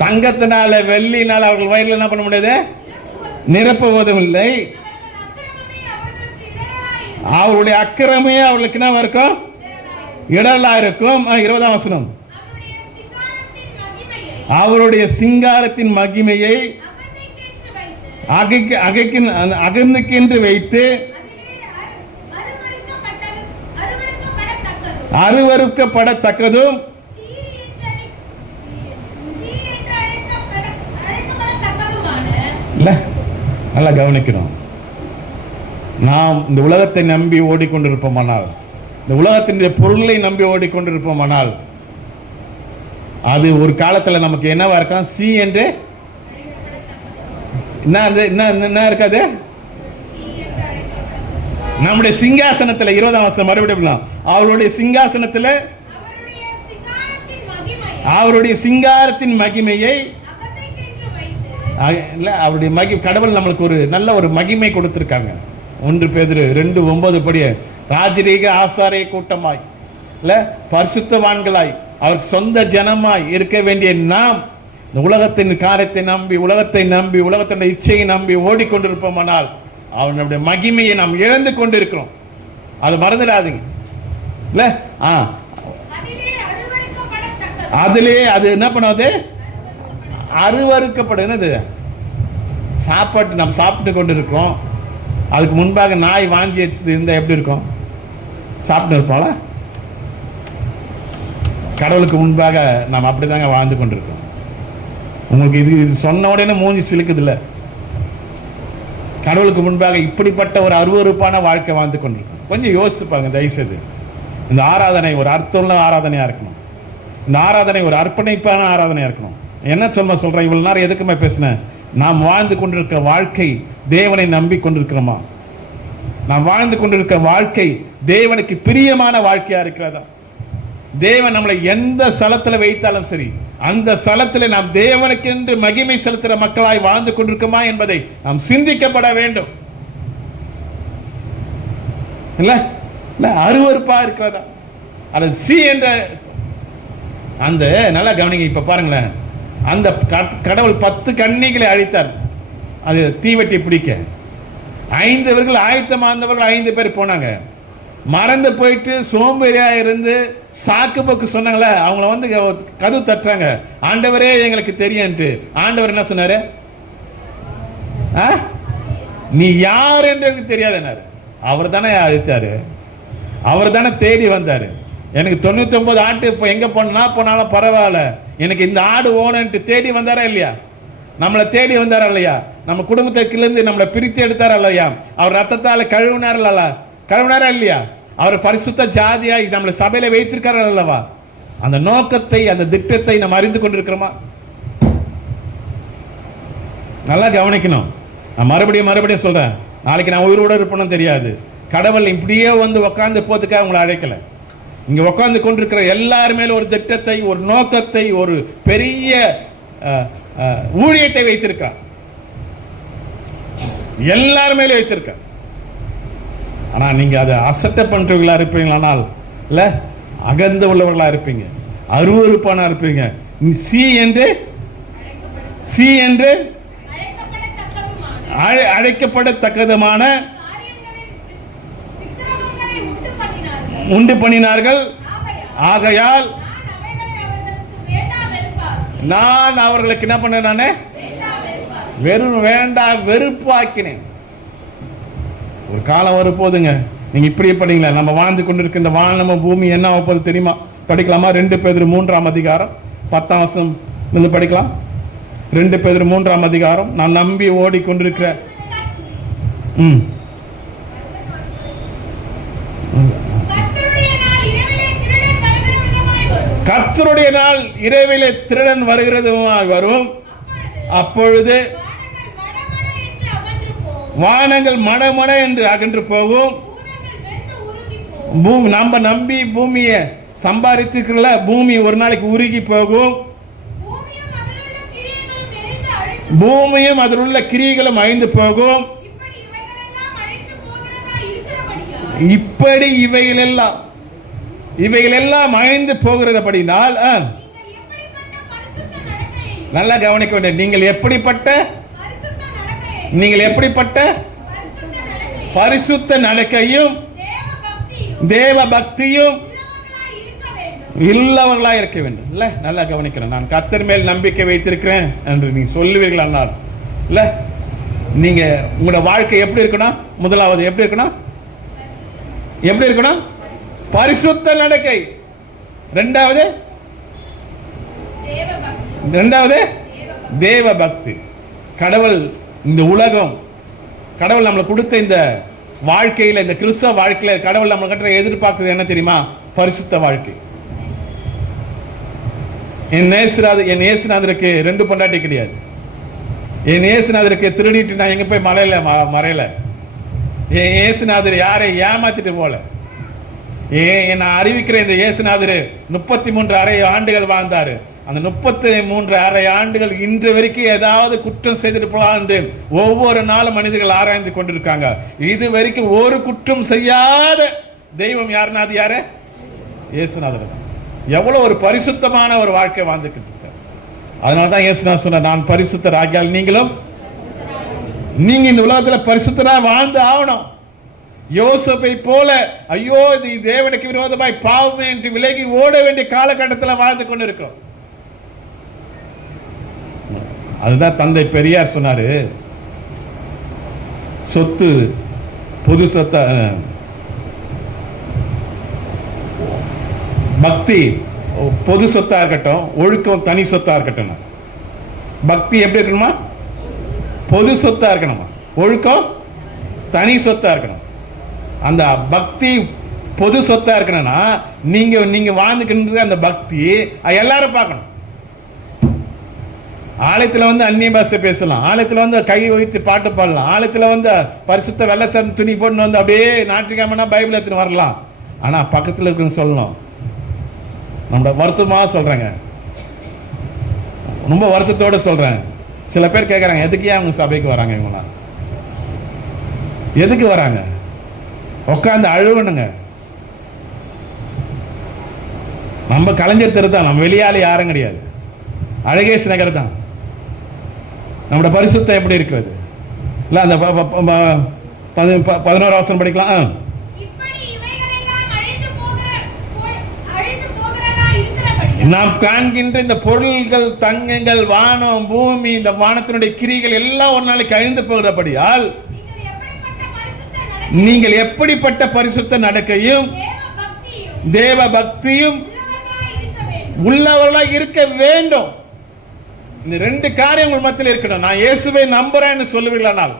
தங்கத்தினால வெள்ளினால அவர்கள் வயிறுல என்ன பண்ண முடியாது, நிரப்புவதும் இல்லை. அவருடைய அக்கிரமே அவர்களுக்கு என்ன இருக்கும்? இடரலா இருக்கும். 20ஆம் வசனம், அவருடைய சிங்காரத்தின் மகிமையை அகந்துக்கென்று வைத்து அருவருக்கப்படத்தக்கதும் நல்லா கவனிக்கணும். நாம் இந்த உலகத்தை நம்பி ஓடிக்கொண்டிருப்போமானால், இந்த உலகத்தின் பொருளை நம்பி ஓடிக்கொண்டிருப்போமானால், அது ஒரு காலத்துல நமக்கு என்னவா இருக்கும்? சி என்று என்ன இருக்காது? நம்முடைய சிங்காசனத்துல 20ஆம் வசனம் மறுபடியும், அவருடைய சிங்காசனத்துல அவருடைய சிங்காரத்தின் மகிமையை அவருடைய கடவுள் நம்மளுக்கு ஒரு நல்ல ஒரு மகிமை கொடுத்திருக்காங்க. 1 பேதுரு 2:9 படி, ராஜரீக ஆசாரிய கூட்டமாய் இல்ல பரிசுத்தவான்களாய் அவருக்கு சொந்த ஜனமாய் இருக்க வேண்டிய நாம் இந்த உலகத்தின் காரியத்தை நம்பி உலகத்தின் இச்சையை நம்பி ஓடிக்கொண்டிருப்போமானால் அவனுடைய மகிமையை நாம் இழந்து கொண்டிருக்கிறோம். அது மறந்துடாதீங்க. இல்ல அதிலே அது என்ன பண்ணாது? அருவருக்கப்படுது. சாப்பாட்டு நாம் சாப்பிட்டு கொண்டு இருக்கிறோம், அதுக்கு முன்பாக நாய் வாங்கி இருந்தா எப்படி இருக்கும்? சாப்பிட்டு இருப்போம்ல. கடவுளுக்கு முன்பாக நாம் அப்படிதாங்க வாழ்ந்து கொண்டிருக்கோம். உங்களுக்கு இது சொன்ன உடனே மூஞ்சி சிலுக்குது இல்ல? கடவுளுக்கு முன்பாக இப்படிப்பட்ட ஒரு அருவருப்பான வாழ்க்கை வாழ்ந்து கொண்டிருக்கோம். கொஞ்சம் யோசித்து பாருங்க தயவுசெய்து. இந்த ஆராதனை ஒரு அர்த்தமுள்ள ஆராதனையா இருக்கணும். இந்த ஆராதனை ஒரு அர்ப்பணிப்பான ஆராதனையா இருக்கணும். என்ன சொல்றேன், இவ்வளவு நேரம் எதுக்குமே பேசினேன்? நாம் வாழ்ந்து கொண்டிருக்கிற வாழ்க்கை தேவனை நம்பி கொண்டிருக்கிறோமா? நாம் வாழ்ந்து கொண்டிருக்கிற வாழ்க்கை தேவனுக்கு பிரியமான வாழ்க்கையா இருக்கிறதா? தேவன் நம்மளை எந்த ஸ்தலத்துல வைத்தாலும் சரி, அந்த ஸ்தலத்துல நாம் தேவனுக்கு என்று மகிமை செலுத்துகிற மக்களாய் வாழ்ந்து கொண்டிருக்குமா என்பதை நாம் சிந்திக்கப்பட வேண்டும். இல்ல அருவருப்பா இருக்கிறதா? அது சி என்ற அந்த நல்லா கவனிங்க. இப்ப பாருங்களேன், அந்த கடவுள் 10 கன்னிகளை அழித்தார். அது தீவட்டி பிடிக்க 5 பேர்கள் ஆயத்தமானவர்கள் 5 பேர் போனாங்க. மறந்து போயிட்டு சோம்பேறியா இருந்து சாக்கு போக்கு சொன்னாங்களே, அவங்கள வந்து கதவு தட்டுறாங்க. ஆண்டவரே எங்களுக்கு தெரியும். ஆண்டவர் என்ன சொன்னாரு? நீ யார் என்று எனக்கு தெரியாது. அவர் தானே அழித்தாரு, அவர் தானே தேடி வந்தாரு. எனக்கு 99 ஆட்டு இப்ப எங்க போனாலும் பரவாயில்ல, எனக்கு இந்த ஆடு ஓனன்ட்டு தேடி வந்தாரா இல்லையா? நம்மளை தேடி வந்தாரா இல்லையா? நம்ம குடும்பத்திலிருந்து நம்மளை பிரித்து எடுத்தாரா இல்லையா? அவர் ரத்தத்தால கழுவினாரா இல்லையா? அவர் பரிசுத்த ஜாதியாய் நம்மளை சபையில வைத்திருக்காரா அல்லவா? அந்த நோக்கத்தை, அந்த திட்டத்தை நம்ம அறிந்து கொண்டிருக்கிறோமா? நல்லா கவனிக்கணும். நான் மறுபடியும் சொல்றேன், நாளைக்கு நான் உயிரோட இருப்பேன்னு தெரியாது. கடவுள் இப்படியே வந்து உட்கார்ந்து போறதுக்காக உங்களை அழைக்கல. இங்க உட்கார்ந்து கொண்டிருக்கிற எல்லாருமே ஒரு திட்டத்தை, ஒரு நோக்கத்தை, ஒரு பெரிய ஊழியத்தை வைத்திருக்கிறார். எல்லாருமே வைத்திருக்க. ஆனா நீங்க அதை அசட்டை பண்றவங்களா இருப்பீங்களானால் இல்ல அகந்த உள்ளவர்களா இருப்பீங்க, அருவருப்பானா இருப்பீங்க. சி என்று அழைக்கப்படத்தக்கதுமான உண்டு பண்ணினார்கள். ஆகையால் நான் அவர்களுக்கு என்ன பண்ண வெறும் வேண்டா வெறுப்பாக்கினேன். ஒரு காலம் வரும் போதுங்க, நீங்க இப்படியே படிங்களா, நம்ம வாழ்ந்து கொண்டிருக்க இந்த வானமும் பூமி என்ன ஆகப்போது தெரியுமா? படிக்கலாமா? 2 பேதுரு 3ஆம் அதிகாரம் 10ஆம் வசனம் படிக்கலாம். 2 பேதுரு 3ஆம் அதிகாரம். நான் நம்பி ஓடிக்கொண்டிருக்கிற கர்த்தருடைய நாள் இரவிலே திருடன் வருகிறது வரும். அப்பொழுது வானங்கள் மடமட என்று அகன்று போகும். நம்ம நம்பி பூமியை சம்பாதித்திருக்கல, பூமி ஒரு நாளைக்கு உருகி போகும். பூமியும் அதில் உள்ள கிரியைகளும் அழிந்து போகும். இப்படி இவைகளெல்லாம் அழிந்து போகிறபடினால் நல்லா கவனிக்க வேண்டும். நீங்கள் எப்படிப்பட்ட நீங்கள் எப்படிப்பட்ட பரிசுத்த நடக்கையும் தேவ பக்தியும் உள்ளவர்களா இருக்க வேண்டும். இல்ல, நல்லா கவனிக்கிறேன். நான் கர்த்தர் மேல் நம்பிக்கை வைத்திருக்கிறேன் என்று நீ சொல்லுவீர்கள். ஆனால் இல்ல, நீங்க உங்களோட வாழ்க்கை எப்படி இருக்கணும்? முதலாவது எப்படி இருக்கணும்? எப்படி இருக்கணும்? பரிசுத்த நடக்கை. இரண்டாவது தேவ பக்தி. கடவுள், இந்த உலகம், கடவுள் நம்மளுக்கு கொடுத்த இந்த வாழ்க்கையில, இந்த கிறிஸ்தவ வாழ்க்கையில கடவுள் நம்ம கிட்ட எதிர்பார்க்கிறது என்ன தெரியுமா? பரிசுத்த வாழ்க்கை. என் இயேசுநாதருக்கு 2 பொண்டாட்டி கிடையாது. என் இயேசுநாதருக்கு திருடிட்டு நான் எங்க போய் மறையல. என் இயேசுநாதர் யாரை ஏமாத்திட்டு போல. நான் அறிவிக்கிற இந்த இயேசுநாதர் 33 அரை ஆண்டுகள் வாழ்ந்தாரு. அந்த 33 அரை ஆண்டுகள் இன்று வரைக்கும் ஏதாவது குற்றம் செய்துட்டு போலாம் என்று ஒவ்வொரு நாளும் மனிதர்கள் ஆராய்ந்து கொண்டிருக்காங்க. இது வரைக்கும் ஒரு குற்றம் செய்யாத தெய்வம் யாருன்னா அது யாரு? இயேசுநாதர். எவ்வளவு ஒரு பரிசுத்தமான ஒரு வாழ்க்கை வாழ்ந்துட்டு இருக்காரு. அதனாலதான் இயேசுநாதர் சொன்னார், நான் பரிசுத்தர் ஆகியால் நீங்களும். நீங்க இந்த உலகத்துல பரிசுத்தரா வாழ்ந்து ஆகணும். யோசேப்பை போல ஐயோ இது தேவனுக்கு விரோதமாய் பாவமே என்று விலகி ஓட வேண்டிய காலகட்டத்தில் வாழ்ந்து கொண்டிருக்கிறோம். அதுதான் தந்தை பெரியார் சொன்னாரு, சொத்து பொது சொத்தா, பக்தி பொது சொத்தா இருக்கட்டும், ஒழுக்கம் தனி சொத்தா இருக்கட்டும். பக்தி எப்படி இருக்கணுமா? பொது சொத்தா இருக்கணுமா, ஒழுக்கம் தனி சொத்தா இருக்கணும். அந்த பக்தி பொது சொத்தா இருக்கணும்னா நீங்க வாழ்ந்துக்கின்ற அந்த பக்தி எல்லாரும் பார்க்கணும். ஆலயத்தில் வந்து அந்நிய பாஷை பேசலாம், ஆலயத்தில் வந்து கை வைத்து பாட்டு பாடலாம், ஆலயத்தில் வந்து பரிசுத்த வெள்ளத்தன் துணி போட்டு வந்து அப்படியே ஞாயிற்றுக்கிழமைனா பைபிள் எடுத்துன்னு வரலாம். ஆனா பக்கத்தில் இருக்குன்னு சொல்லணும். நம்ம வருத்தமாக சொல்றேங்க, ரொம்ப வருத்தத்தோட சொல்றேன். சில பேர் கேட்கறாங்க, எதுக்கு அவங்க சபைக்கு வராங்க? இவங்களாம் எதுக்கு வராங்க? உட்காந்து அழுவணுங்க. நம்ம கலைஞர் தெரு தான், நம்ம வெளியால யாரும் கிடையாது. அழகேஷ் நகர் தான். நம்முடைய பரிசுத்தம் எப்படி இருக்கிறது? இல்ல அந்த 11 வசனம் படிக்கலாம். நாம் காண்கின்ற இந்த பொருள்கள், தங்கங்கள், வானம், பூமி, இந்த வானத்தினுடைய கிரிகள் எல்லாம் ஒரு நாளைக்கு அழிந்து போகிறபடியால் நீங்கள் எப்படிப்பட்ட பரிசுத்த நடக்கையும் தேவ பக்தியும் உள்ளவர்களாக இருக்க வேண்டும். இந்த 2 காரியம் உங்கள் மத்தியில் இருக்கணும். நான் இயேசுவை நம்புறேன்னு சொல்லுவீர்களானால்,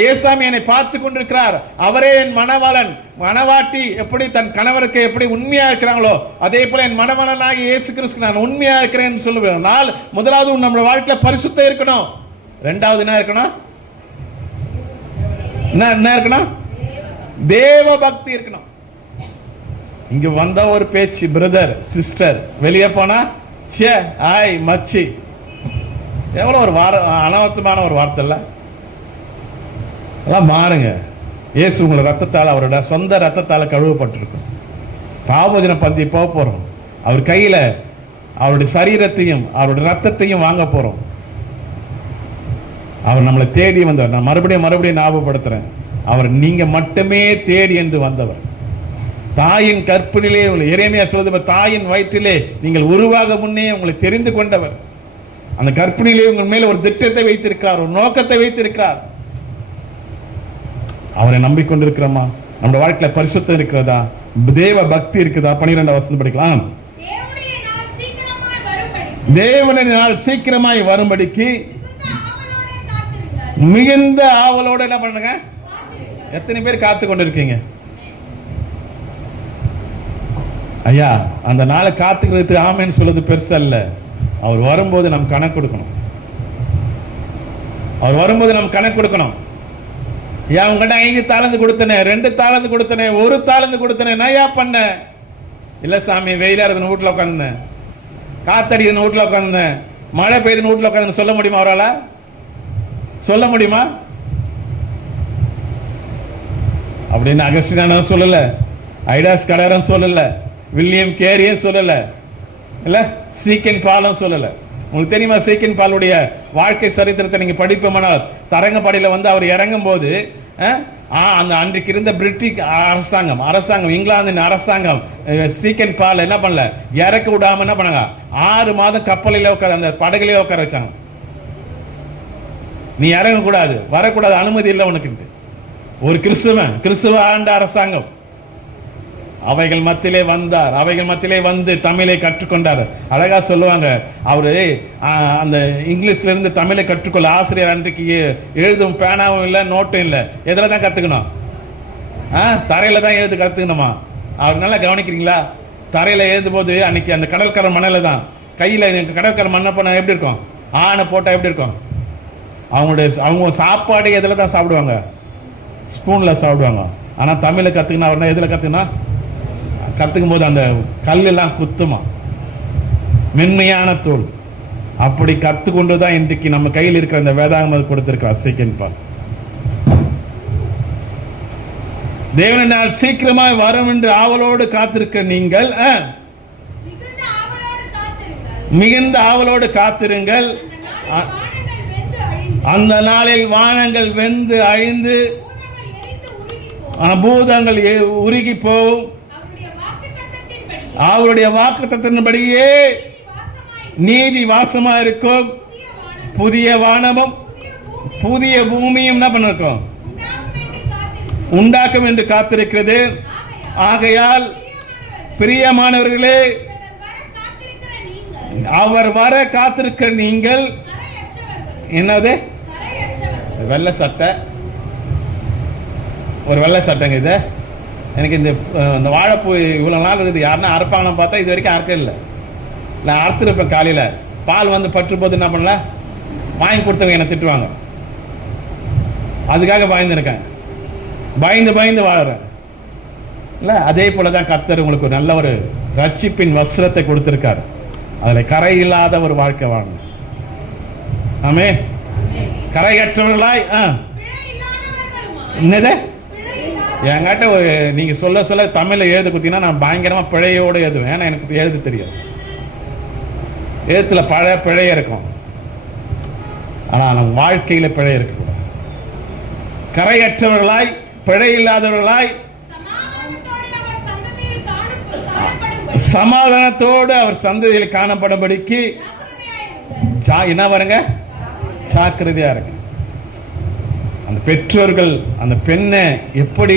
இயேசாமி என்னை பார்த்து கொண்டிருக்கிறார், அவரே என் மணவாளன். மணவாட்டி எப்படி தன் கணவருக்கு எப்படி உண்மையா இருக்கிறாங்களோ அதே போல என் மணவாளனாகி இயேசு கிறிஸ்து நான் உண்மையா இருக்கிறேன்னு சொல்லுவேன். முதலாவது நம்ம வாழ்க்கையில பரிசுத்தம் இருக்கணும். இரண்டாவது என்ன இருக்கணும்? என்ன இருக்கணும்? தேவ பக்தி இருக்கணும். இங்க வந்த ஒரு பேச்சு, பிரதர் சிஸ்டர், வெளியே போனா சே ஆய் மச்சி, எவ்வளவு ஒரு அனவர்த்தமான ஒரு வார்த்தை இல்ல? எல்லாம் மாறுங்க. இயேசு உங்களை ரத்தத்தால், அவரோட சொந்த ரத்தத்தால் கழுவப்பட்டிருக்கும். பாவஜன பந்தி போக போறோம். அவர் கையில அவருடைய சரீரத்தையும் அவருடைய ரத்தத்தையும் வாங்க போறோம். அவர் நம்மளை தேடி வந்தவர். நான் மறுபடியும் ஞாபகப்படுத்துறேன், அவர் நீங்க மட்டுமே தேடி என்று வந்தவர். தாயின் கற்பினிலே, எரேமியா சொல்வது, தாயின் வயிற்றிலே நீங்கள் உருவாக முன்னே உங்களை தெரிந்து கொண்டவர். அந்த கற்பினிலே உங்கள் மேல ஒரு திட்டத்தை வைத்திருக்கிறார், ஒரு நோக்கத்தை வைத்திருக்கிறார். அவரை நம்பிக்கொண்டிருக்கிறோமா? நம்முடைய வாழ்க்கையில பரிசுத்தம் இருக்கிறதா? தேவ பக்தி இருக்குதா? 12 வசனம் படிக்கலாம். தேவனுடைய நாள் சீக்கிரமாய் வரும்படிக்கு மிகுந்த ஆவலோட என்ன பண்ணுங்க? எத்தனை பேர் காத்து கொண்டிருக்கீங்க? ஐயா, அந்த நாளை காத்துக்கிறதுக்கு ஆமேன்னு சொல்றது பெருசு அல்ல. அவர் வரும்போது நம்ம கணக்கு கொடுக்கணும். அவர் வரும்போது நம்ம கணக்கு கொடுக்கணும். ஏன் உங்ககிட்ட 5 தாளந்து கொடுத்தனே, 2 தாளந்து கொடுத்தனே, 1 தாளந்து கொடுத்தனே, நான் ஏன் பண்ண? இல்ல சாமி, வெயிலா இருக்கு வீட்டுல உட்காந்துனேன், காத்தடிக்குது வீட்டுல உட்காந்துனேன், மழை பெய்யுதுன்னு வீட்டுல உட்காந்து சொல்ல முடியுமா? அவரால சொல்ல முடியுமா? அப்படின்னு அகஸ்டினா சொல்லல, ஐடாஸ் கடரம் சொல்லல, வில்லியம் கேரியும் சொல்லல, இல்ல சீக்கன் பாலம் சொல்லல. உங்களுக்கு தெரியுமா, சீக்கின் பாலுடைய வாழ்க்கை சரித்திரத்தை நீங்க படிப்போம்னால் தரங்கம்பாடியில வந்து அவர் இறங்கும் போது அந்த அன்றைக்கு இருந்த பிரிட்டிஷ் அரசாங்கம் இங்கிலாந்தின் அரசாங்கம் சீக்கின் பால் என்ன பண்ணல, இறக்க விடாம என்ன பண்ணாங்க, 6 மாதம் கப்பலில உட்கார, அந்த படகுல உட்கார வச்சாங்க. நீ இறங்க கூடாது, வரக்கூடாது, அனுமதி இல்லை உனக்கு. ஒரு கிறிஸ்துவ ஆண்ட அரசாங்கம் அவைகள் மத்தியிலே வந்தார். அவைகள் மத்தியிலே வந்து தமிழை கற்றுக்கொண்டார். அழகா சொல்லுவாங்க, அவரு அந்த இங்கிலீஷ்ல இருந்து தமிழை கற்றுக்கொள்ள ஆசிரியர் அன்றைக்கு எழுதும் பேனாவும் இல்லை, நோட்டும் இல்லை. எதுல தான் கத்துக்கணும்? தரையில தான் எழுது கத்துக்கணுமா? அவர் நல்லா கவனிக்கிறீங்களா? தரையில எழுதும் போது அன்னைக்கு அந்த கடற்கரை மணல தான், கையில கடற்கரை மண்ணை போனா எப்படி இருக்கும், ஆனை போட்டா எப்படி இருக்கும்? அவங்க சாப்பாடு எதுல தான் சாப்பிடுவாங்க? ஸ்பூன்ல சாப்பிடுவாங்க. ஆனா தமிழை கத்துக்கணும் அவர்னா எதுல கத்துக்கணும்? கத்துக்கும் போது அந்த கல் எல்லாம் குத்துமா, மென்மையான தோல். அப்படி கத்துக்கொண்டுதான் இன்றைக்கு நம்ம கையில் இருக்கிற அந்த வேதாகமம் கொடுத்திருக்கிறார் சீக்கிரம் பால். தேவனால் சீக்கிரமாய் வரும் என்று ஆவலோடு காத்திருக்க நீங்கள் மிகுந்த ஆவலோடு காத்திருங்கள். அந்த நாளில் வானங்கள் வெந்து அழிந்து பூதங்கள் உருகி போகும். அவருடைய வாக்குத்தத்தத்தின்படியே நீதி வாசமா இருக்கும். புதிய வானமும் புதிய பூமியும் என்ன பண்ணிருக்கும், உண்டாக்கும் என்று காத்திருக்கிறது. ஆகையால் பிரியமானவர்களே, அவர் வர காத்திருக்க நீங்கள் என்னது, வெள்ளை சட்டை, ஒரு வெள்ளை சட்டைங்க. இது எனக்கு இந்த வாழைப்பூ இவ்வளவு நாள் இருக்குது, யாருன்னா அறுப்பாங்கன்னு பார்த்தா இது வரைக்கும் அறுக்க இல்லை. நான் அறுத்துருப்பேன். காலையில பால் வந்து பற்று போது என்ன பண்ணல, வாங்கி கொடுத்தவங்க என்னை திட்டுவாங்க. அதுக்காக பயந்துருக்கேன், பயந்து வாழறேன் இல்ல. அதே போலதான் கர்த்தர் உங்களுக்கு நல்ல ஒரு ரட்சிப்பின் வஸ்திரத்தை கொடுத்திருக்காரு. அதுல கரை இல்லாத ஒரு வாழ்க்கை வாழணும். ஆமே, கரையற்றவர்களாய் என்னது என்கிட்ட ஒரு நீங்க சொல்ல தமிழ்ல எழுத கொடுத்தீங்கன்னா நான் பயங்கரமா பிழையோடு எழுதுவேன். ஏன்னா எனக்கு எழுத தெரியாது, எழுத்துல பிழைய இருக்கும். ஆனா நம்ம வாழ்க்கையில பிழை இருக்கக்கூடாது. கரையற்றவர்களாய் பிழை இல்லாதவர்களாய் சமாதானத்தோடு அவர் சந்ததியில் காணப்படும்படிக்கு என்ன வருங்க, ஜாக்கிரதையா இருக்கு. அந்த பெற்றோர்கள் அந்த பெண்ணை எப்படி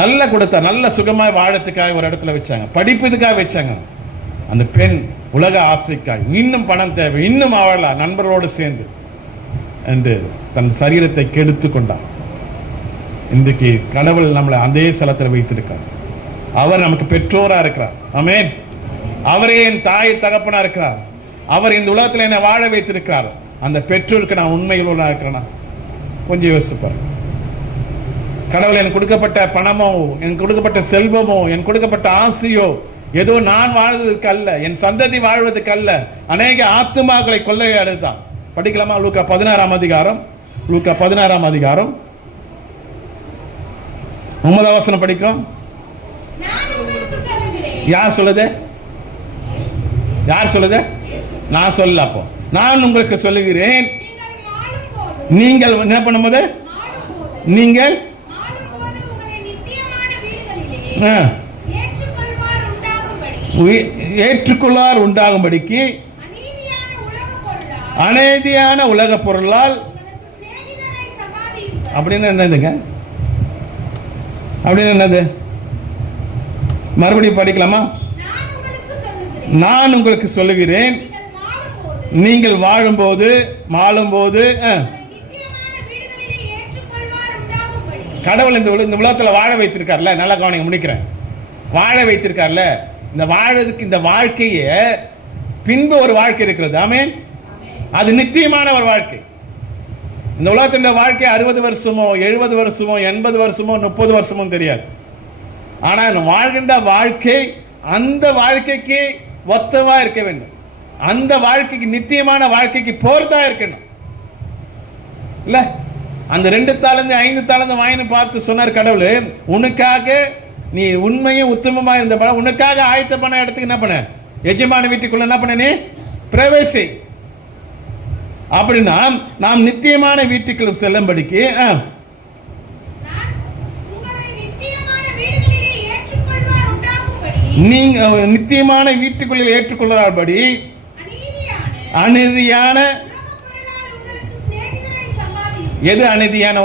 நல்ல கொடுத்தார், நல்ல சுகமாய் வாழத்துக்காக ஒரு இடத்துல வச்சாங்க, படிப்பதுக்காக வச்சாங்க. அந்த பெண் உலக ஆசைக்காக, இன்னும் பணம் தேவை, இன்னும் வாழலாம் நண்பர்களோடு சேர்ந்து என்று தன் சரீரத்தை கெடுத்து கொண்டார். இன்றைக்கு கடவுள் நம்மளை அதே ஸ்தலத்தில் வைத்திருக்கார். அவர் நமக்கு பெற்றோரா இருக்கிறார். ஆமென். அவரே என் தாய் தகப்பனா இருக்கிறார். அவர் இந்த உலகத்தில் என்னை வாழ வைத்திருக்கிறார். அந்த பெற்றோருக்கு நான் உண்மையில் உள்ள இருக்கிறேன்னா கொஞ்சம் யோசிப்பார். கடவுள் எனக்கு கொடுக்கப்பட்ட பணமோ, எனக்கு கொடுக்கப்பட்ட செல்வமோ, எனக்கு கொடுக்கப்பட்ட ஆசையோ ஏதோ நான் வாழ்வதற்கு அல்ல, என் சந்ததி வாழ்வதற்கு அல்ல, அநேக ஆத்துமாக்களை கொள்ளையாடுதான். படிக்கலாமா? லூக்கா 16ஆம் அதிகாரம், லூக்கா 16ஆம் அதிகாரம் 9ஆம் வசனம் படிக்கிறோம். யார் சொல்லுது? யார் சொல்லுது? நான் சொல்ல. அப்போ நான் உங்களுக்கு சொல்லுகிறேன், நீங்கள் என்ன பண்ணும்போது, நீங்கள் ஏற்றுக்கொள்வார் உண்டாகும்படிக்கு அநீதியான உலக பொருளால். அப்படின்னு என்னதுங்க? அப்படின்னு என்னது? மறுபடியும் படிக்கலாமா? நான் உங்களுக்கு சொல்லுகிறேன், நீங்கள் வாழும்போது மாளும்போது கடவுள் இந்த உலகத்தில் வாழ வைத்திருக்கார்ல, நல்லா கவனிங்க, முடிக்கிறேன். வாழ வைத்திருக்கார்ல, இந்த வாழறதுக்கு இந்த வாழ்க்கைய பின்பு ஒரு வாழ்க்கை இருக்கிறது. ஆமென். அது நித்தியமான ஒரு வாழ்க்கை. இந்த உலகத்தின் வாழ்க்கை 60 வருஷமோ 70 வருஷமோ 80 வருஷமோ 30 வருஷமோ தெரியாது. ஆனா வாழ்கின்ற வாழ்க்கை அந்த வாழ்க்கைக்கு ஒத்தவா இருக்க வேண்டும். அந்த வாழ்க்கைக்கு, நித்தியமான வாழ்க்கைக்கு போர்தா இருக்கணும் இல்ல. அந்த 2 தாளந்து 5 தாளந்து வாங்கி பார்த்து சொன்னார் கடவுள், உனக்காக நீ உண்மையும் உத்தமமா இருந்த உனக்காக ஆயத்த பண்ண இடத்துக்கு என்ன பண்ண, எஜமான வீட்டுக்குள்ள என்ன பண்ண, நீ பிரவேசி. அப்படின்னா நாம் நித்தியமான வீட்டுக்குள் செல்லும்படிக்கு நீங்க நித்தியமான வீட்டுக்குள்ள ஏற்றுக்கொள்ளாதபடி அநீதியான எது அநீதியான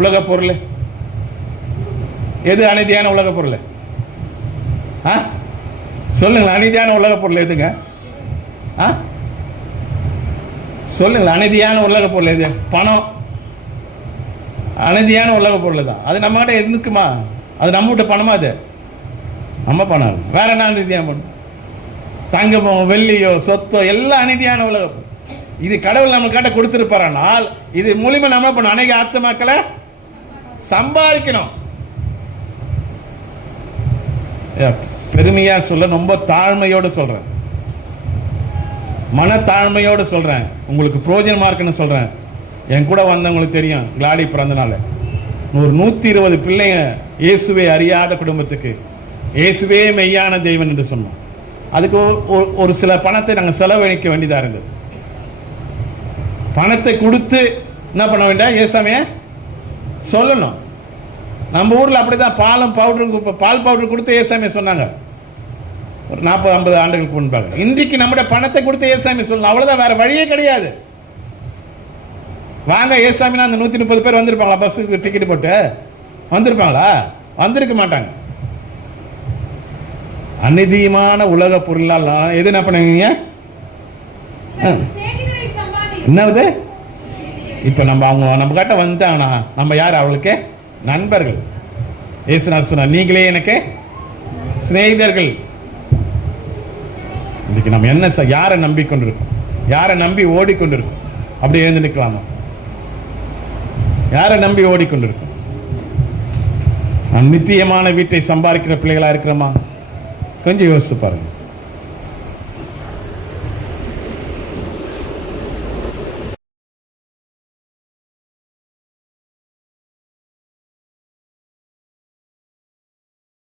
உலக பொருள்? எது அநீதியான உலக பொருள்? சொல்லுங்க. அநீதியான உலக பொருள் எதுங்க? சொல்லுங்க. அநீதியான உலக பொருள் எது? பணம் அநீதியான உலக பொருள் தான். அது நம்ம கிட்ட இருக்குமா? அது நம்ம கிட்ட பணமா? அது நம்ம பணம். வேற என்ன அநீதியான பணம்? தங்கமோ வெள்ளியோ சொத்தோ எல்லாம் அநீதியான உலக பொருள். இது கடவுள் நம்ம கிட்ட கொடுத்திருப்பாரானால் இது மூலியமா நம்ம பண்ண அநேக ஆத்மாக்களை சம்பாதிக்கணும். பெருமையா சொல்ல, ரொம்ப தாழ்மையோடு சொல்றேன், மன தாழ்மையோடு சொல்றேன், உங்களுக்கு பிரயோஜனமா இருக்குன்னு சொல்றேன். என் கூட வந்தவங்களுக்கு தெரியும், கிளாடி பிறந்த நாள் 120 பிள்ளைங்க இயேசுவை அறியாத குடும்பத்துக்கு இயேசுவே மெய்யான தெய்வன் என்று சொன்னோம். அதுக்கு ஒரு சில பணத்தை நாங்கள் செலவழிக்க வேண்டியதா இருந்தது. பணத்தை கொடுத்து என்ன பண்ண வேண்டாம், ஏசாமிய சொல்லணும். நம்ம ஊர்ல அப்படிதான் பால் பவுடர் கொடுத்து ஏசாமிய சொன்னாங்க ஒரு 40-50 ஆண்டுகளுக்கு முன்பாக. இன்றைக்கு நம்முடைய பணத்தை கொடுத்து ஏசாமி சொல்லணும், அவ்வளவுதான், வேற வழியே கிடையாது. வாங்க ஏசாமினா அந்த 130 பேர் வந்திருப்பாங்களா? பஸ்ஸுக்கு டிக்கெட் போட்டு வந்திருப்பாங்களா? வந்திருக்க மாட்டாங்க. அநீதியான உலக பொருளால் எது என்ன பண்ணுவீங்க? என்னது? இப்ப அவங்க நம்ம கிட்ட வந்துட்டாங்கன்னா நம்ம யார்? அவளுக்கு நண்பர்கள். ஏசுநாதர் சொன்னார், நீங்களே எனக்கு சிநேகிதர்கள். இன்னைக்கு நம்ம என்ன யாரை நம்பி கொண்டிருக்கோம்? யாரை நம்பி ஓடிக்கொண்டிருக்கோம்? அப்படி எழுந்து நிற்கலாமா? யாரை நம்பி ஓடிக்கொண்டிருக்கோம்? நித்தியமான வீட்டை சம்பாதிக்கிற பிள்ளைகளா இருக்கிறோமா? கொஞ்சம் யோசிச்சு பாருங்க.